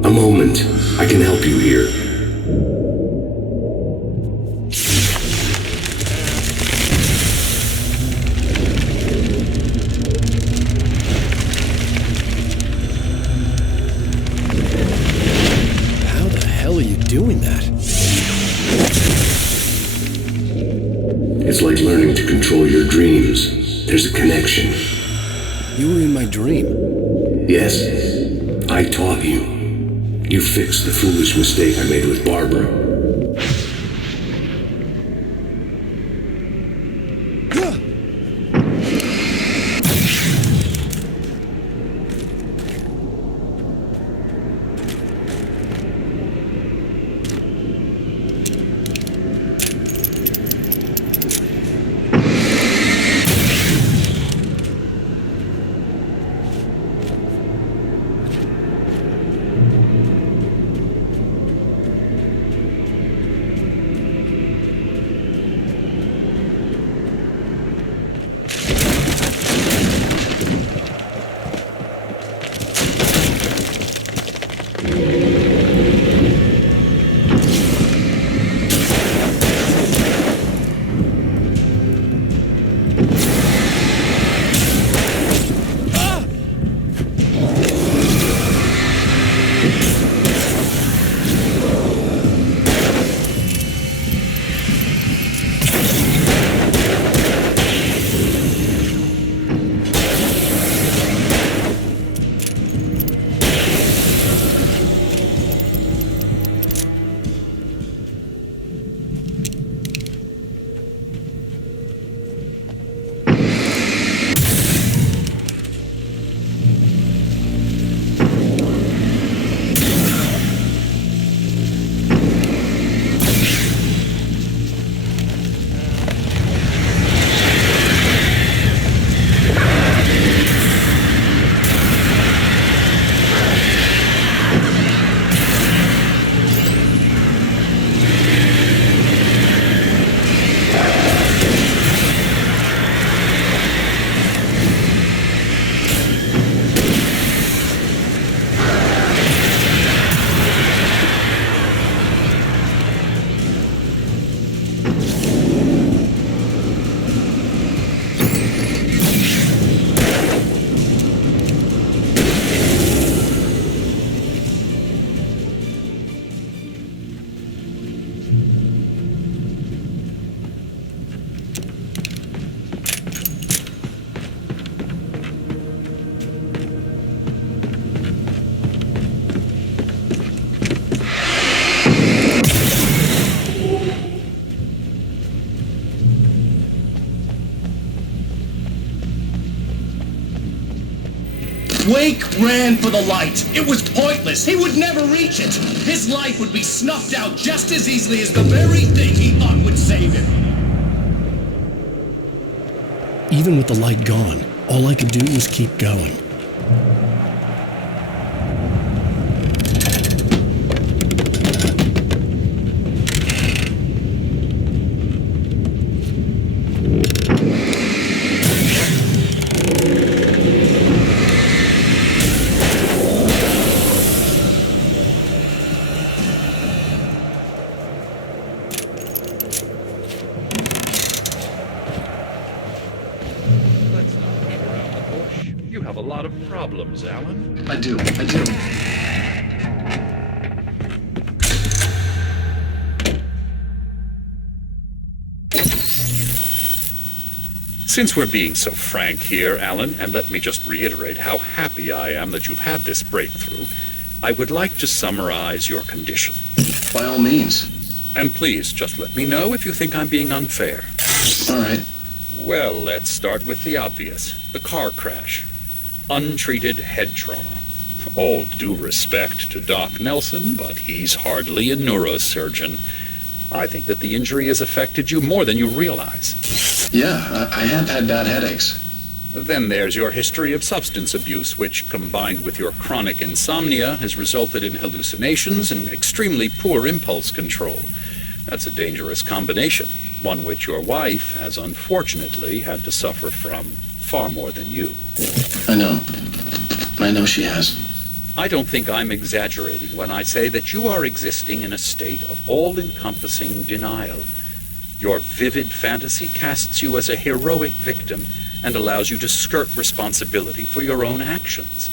A moment. I can help you here. How the hell are you doing that? It's like learning to control your dreams. There's a connection. You were in my dream. Yes, I taught you. You fixed the foolish mistake I made with Barbara. Wake ran for the light. It was pointless. He would never reach it. His life would be snuffed out just as easily as the very thing he thought would save him. Even with the light gone, all I could do was keep going. Problems, Alan? I do. Since we're being so frank here, Alan, and let me just reiterate how happy I am that you've had this breakthrough, I would like to summarize your condition. By all means. And please, just let me know if you think I'm being unfair. All right. Well, let's start with the obvious. The car crash. Untreated head trauma. All due respect to Doc Nelson, but he's hardly a neurosurgeon. I think that the injury has affected you more than you realize. Yeah, I have had bad headaches. Then there's your history of substance abuse, which, combined with your chronic insomnia, has resulted in hallucinations and extremely poor impulse control. That's a dangerous combination, one which your wife has unfortunately had to suffer from far more than you. I know she has. I don't think I'm exaggerating when I say that you are existing in a state of all-encompassing denial. Your vivid fantasy casts you as a heroic victim and allows you to skirt responsibility for your own actions.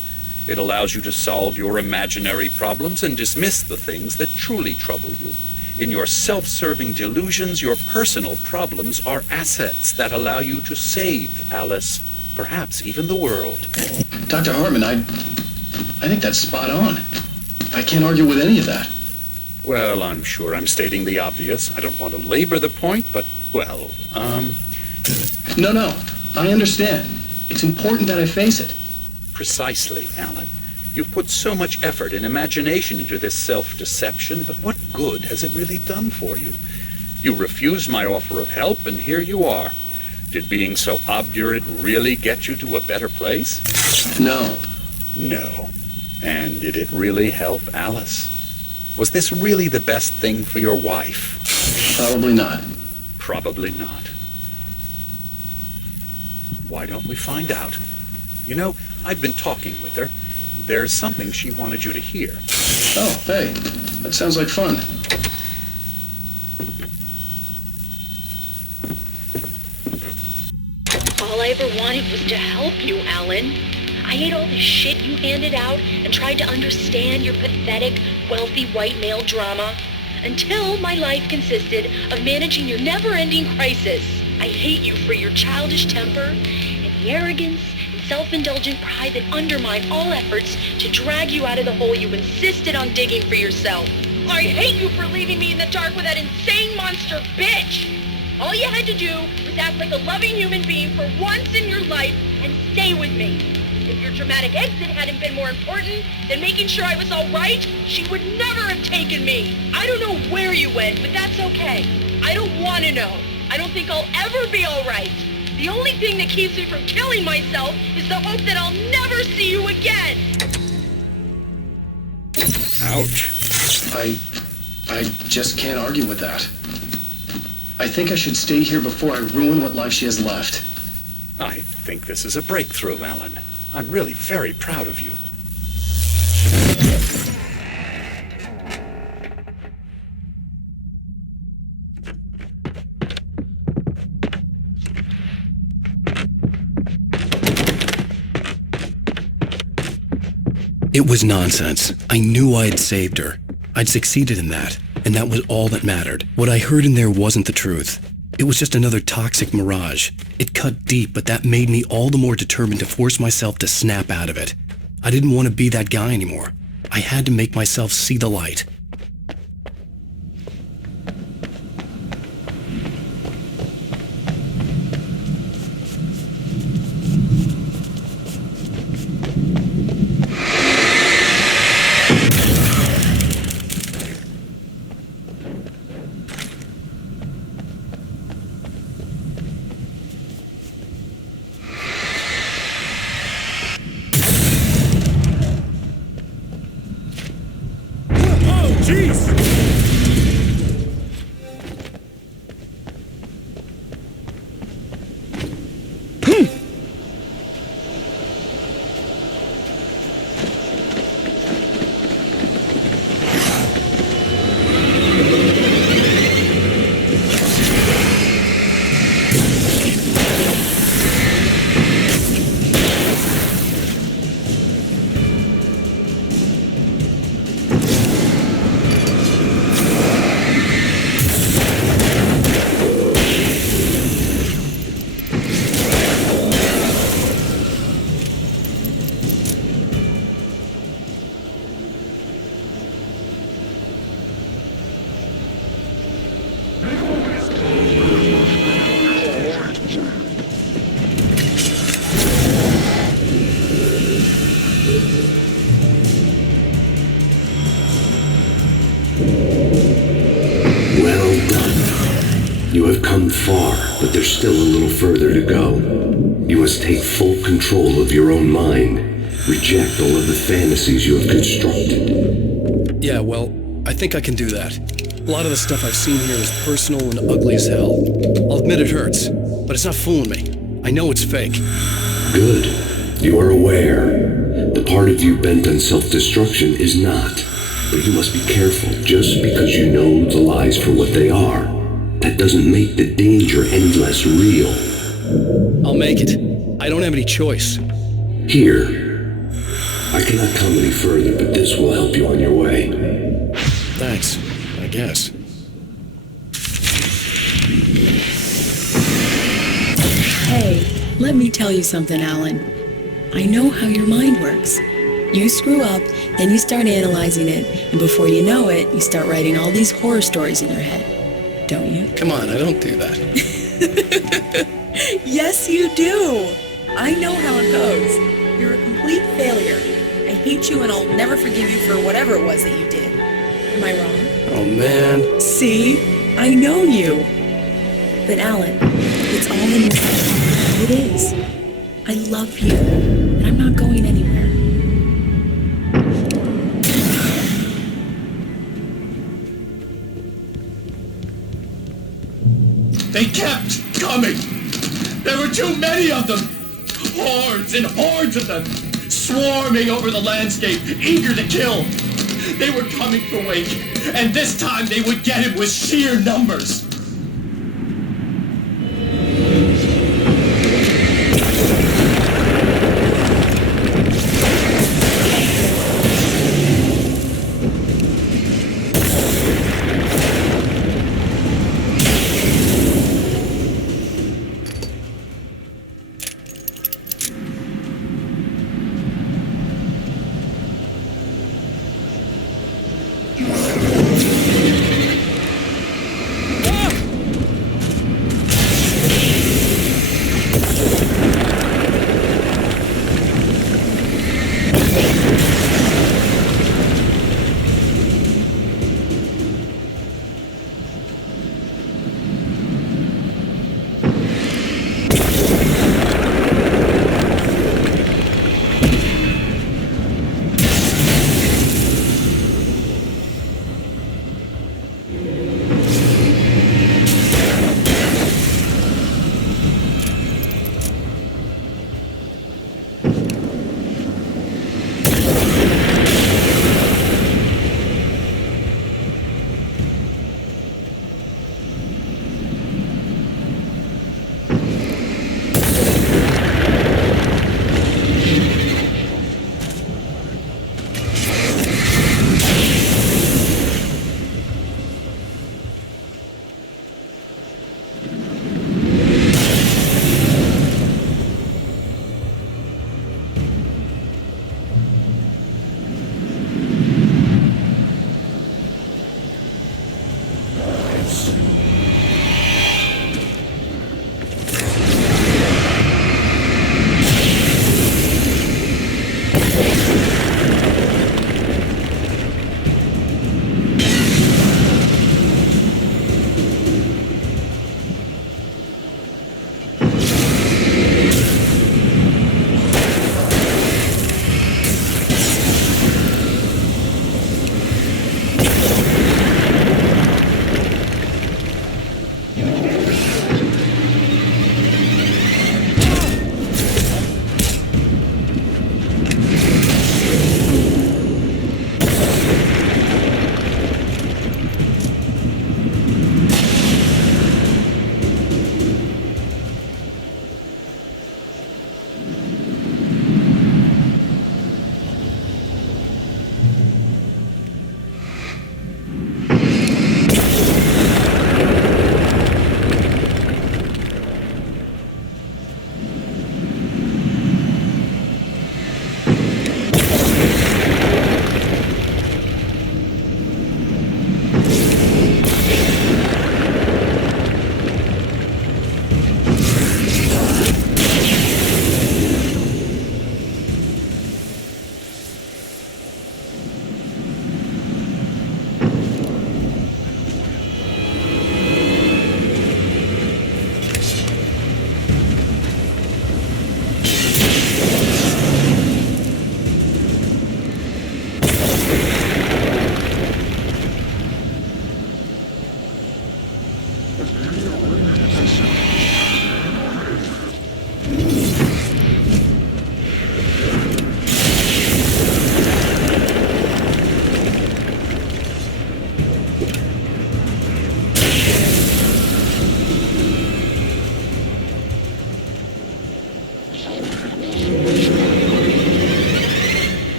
It allows you to solve your imaginary problems and dismiss the things that truly trouble you. In your self-serving delusions, your personal problems are assets that allow you to save Alice, perhaps even the world. Dr. Hartman, I think that's spot on. I can't argue with any of that. Well, I'm sure I'm stating the obvious. I don't want to labor the point, but, well, No, I understand. It's important that I face it. Precisely, Alan. You've put so much effort and imagination into this self-deception, but what good has it really done for you? You refused my offer of help, and here you are. Did being so obdurate really get you to a better place? No. No. And did it really help Alice? Was this really the best thing for your wife? Probably not. Probably not. Why don't we find out? You know, I've been talking with her. There's something she wanted you to hear. Oh, hey. That sounds like fun. All I ever wanted was to help you, Alan. I ate all the shit you handed out and tried to understand your pathetic, wealthy white male drama until my life consisted of managing your never-ending crisis. I hate you for your childish temper and the arrogance and self-indulgent pride that undermine all efforts to drag you out of the hole you insisted on digging for yourself. I hate you for leaving me in the dark with that insane monster bitch! All you had to do was act like a loving human being for once in your life and stay with me. If your dramatic exit hadn't been more important than making sure I was all right, she would never have taken me. I don't know where you went, but that's okay. I don't want to know. I don't think I'll ever be all right. The only thing that keeps me from killing myself is the hope that I'll never see you again. Ouch. I just can't argue with that. I think I should stay here before I ruin what life she has left. I think this is a breakthrough, Alan. I'm really very proud of you. It was nonsense. I knew I had saved her. I'd succeeded in that, and that was all that mattered. What I heard in there wasn't the truth. It was just another toxic mirage. It cut deep, but that made me all the more determined to force myself to snap out of it. I didn't want to be that guy anymore. I had to make myself see the light. there's still a little further to go. You must take full control of your own mind. Reject all of the fantasies you have constructed. Yeah, well, I think I can do that. A lot of the stuff I've seen here is personal and ugly as hell. I'll admit it hurts, but it's not fooling me. I know it's fake. Good. You are aware. The part of you bent on self-destruction is not. But you must be careful. Just because you know the lies for what they are, that doesn't make the danger any less real. I'll make it. I don't have any choice. Here. I cannot come any further, but this will help you on your way. Thanks, I guess. Hey, let me tell you something, Alan. I know how your mind works. You screw up, then you start analyzing it, and before you know it, you start writing all these horror stories in your head. Don't you? Come on, I don't do that. Yes, you do. I know how it goes. You're a complete failure. I hate you and I'll never forgive you for whatever it was that you did. Am I wrong? Oh, man. See? I know you. But Alan, it's all in your head. It is. I love you, and I'm not going anywhere. They kept coming. There were too many of them. Hordes and hordes of them, swarming over the landscape, eager to kill. They were coming for Wake, and this time they would get him with sheer numbers.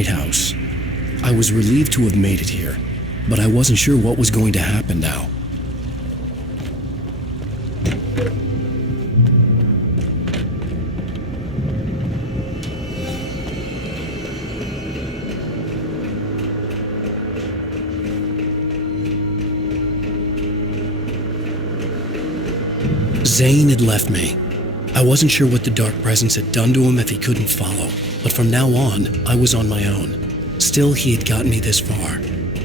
lighthouse. I was relieved to have made it here, but I wasn't sure what was going to happen now. Zane had left me. I wasn't sure what the Dark Presence had done to him if he couldn't follow, but from now on, I was on my own. Still, he had gotten me this far.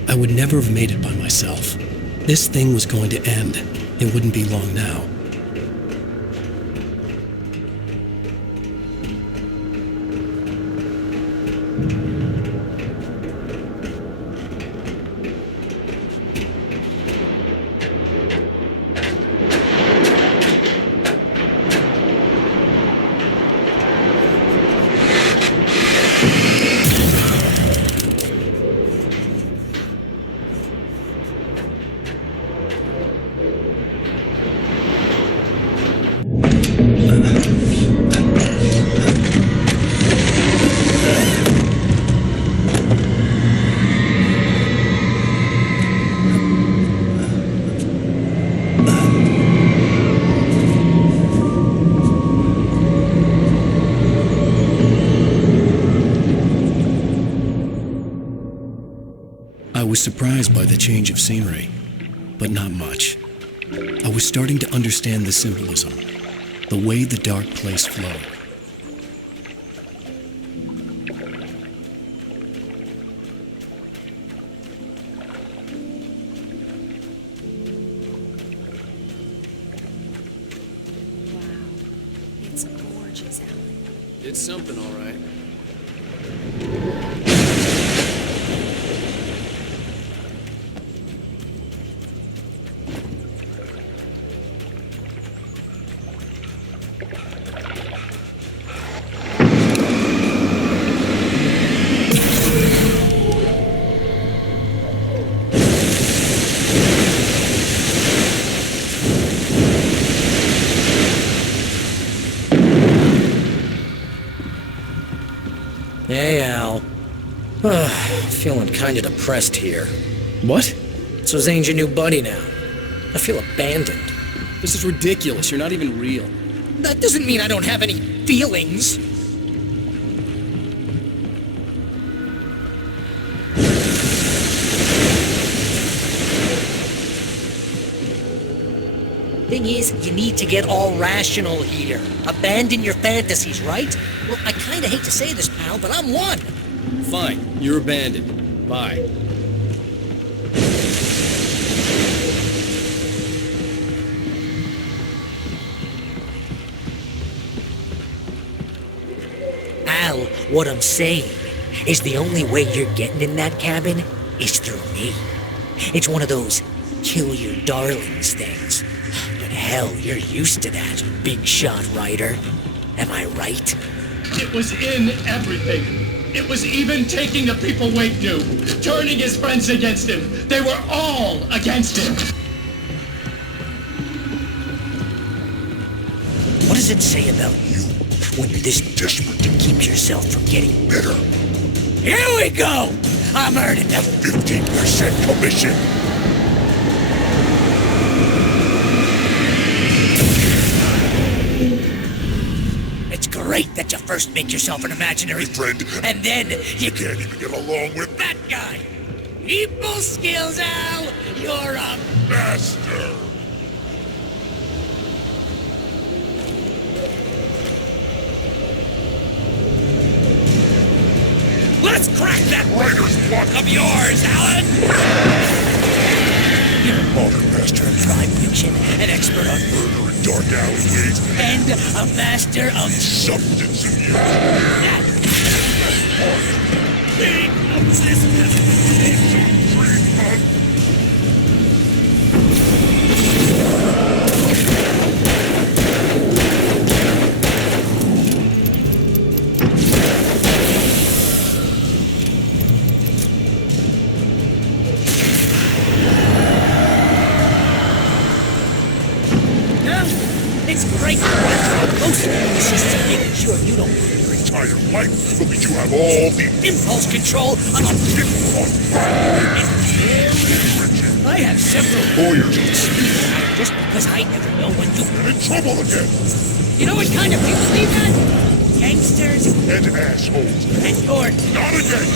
I would never have made it by myself. This thing was going to end. It wouldn't be long now. I was surprised by the change of scenery, but not much. I was starting to understand the symbolism, the way the dark place flowed. It's gorgeous, Alan. It's something, all right. Hey, Al. Feeling kinda depressed here. What? So Zane's your new buddy now. I feel abandoned. This is ridiculous. You're not even real. That doesn't mean I don't have any feelings. Thing is, you need to get all rational here. Abandon your fantasies, right? Well, I kinda hate to say this, pal, but I'm one. Fine. You're abandoned. Bye. Al, what I'm saying is the only way you're getting in that cabin is through me. It's one of those kill your darlings things. But hell, you're used to that, big shot writer. Am I right? It was in everything. It was even taking the people Wake knew, turning his friends against him. They were all against him. What does it say about you when you're this desperate to keep yourself from getting better? Here we go! I'm earning a 15% commission. It's great that you first make yourself an imaginary friend, and then you can't even get along with that guy. People skills, Al! You're a master! Let's crack that writer's block of yours, Alan! You're a modern master of crime fiction, an expert on murder and dark alleyways, and a master of substance abuse. That thing of It's great. Most of it is just making sure you don't entire life, but you have all the impulse control. I have several lawyers just because I never know when to get in trouble again. You know what kind of people leave that? Gangsters and assholes. And you're not again.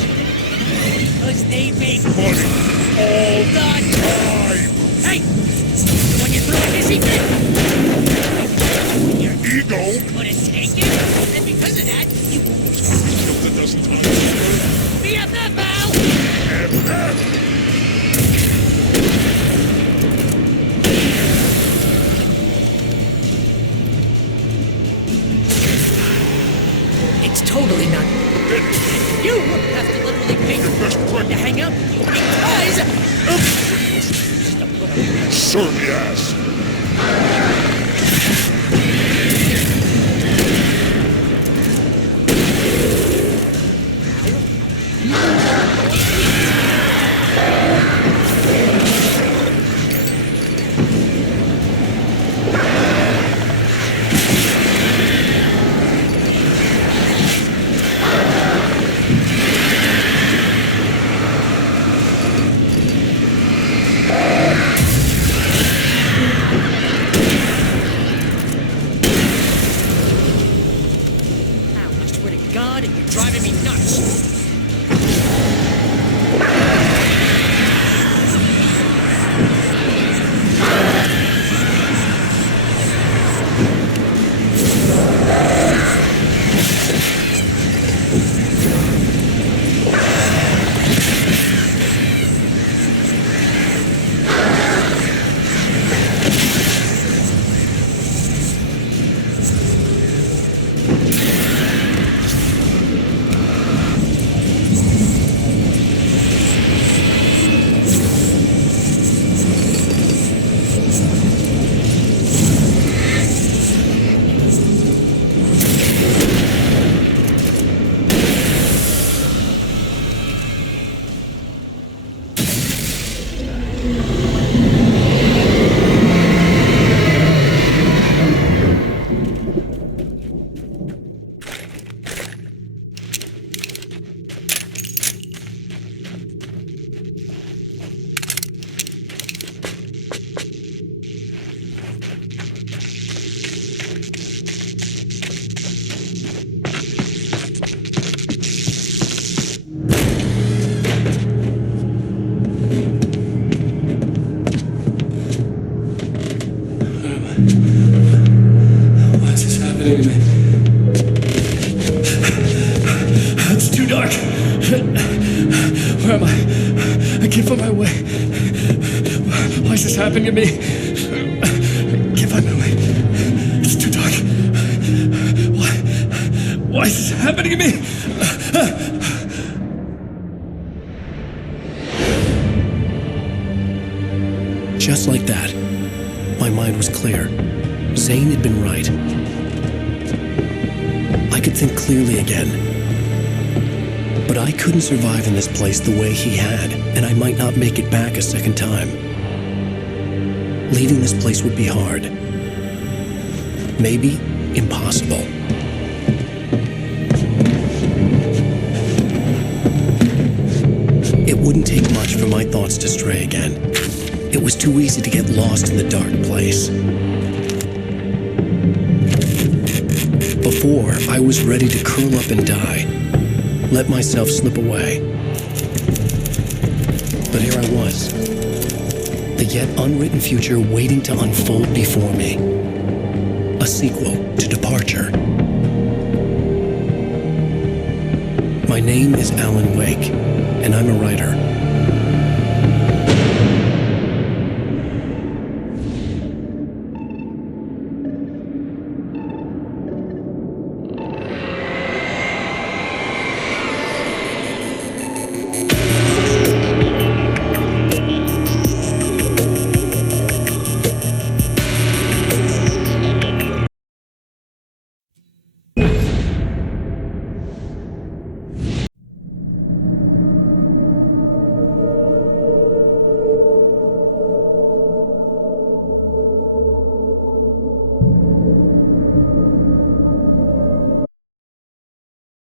Because they make money all the time. Hey! When you throw a hissy fit! Your ego couldn't take it, and because of that, you BFF, Al! It's totally not. You have to literally pay your best friend to hang out with you because... Surly ass. God, and you're driving me nuts. It's too dark. Where am I? I can't find my way. Why is this happening to me? I can't find my way. It's too dark. Why is this happening to me? Just like that, my mind was clear. Zane had been right. I could think clearly again. But I couldn't survive in this place the way he had, and I might not make it back a second time. Leaving this place would be hard. Maybe impossible. It wouldn't take much for my thoughts to stray again. It was too easy to get lost in the dark place. Before, I was ready to curl up and die, let myself slip away. But here I was, the yet unwritten future waiting to unfold before me. A sequel to Departure. My name is Alan Wake, and I'm a writer.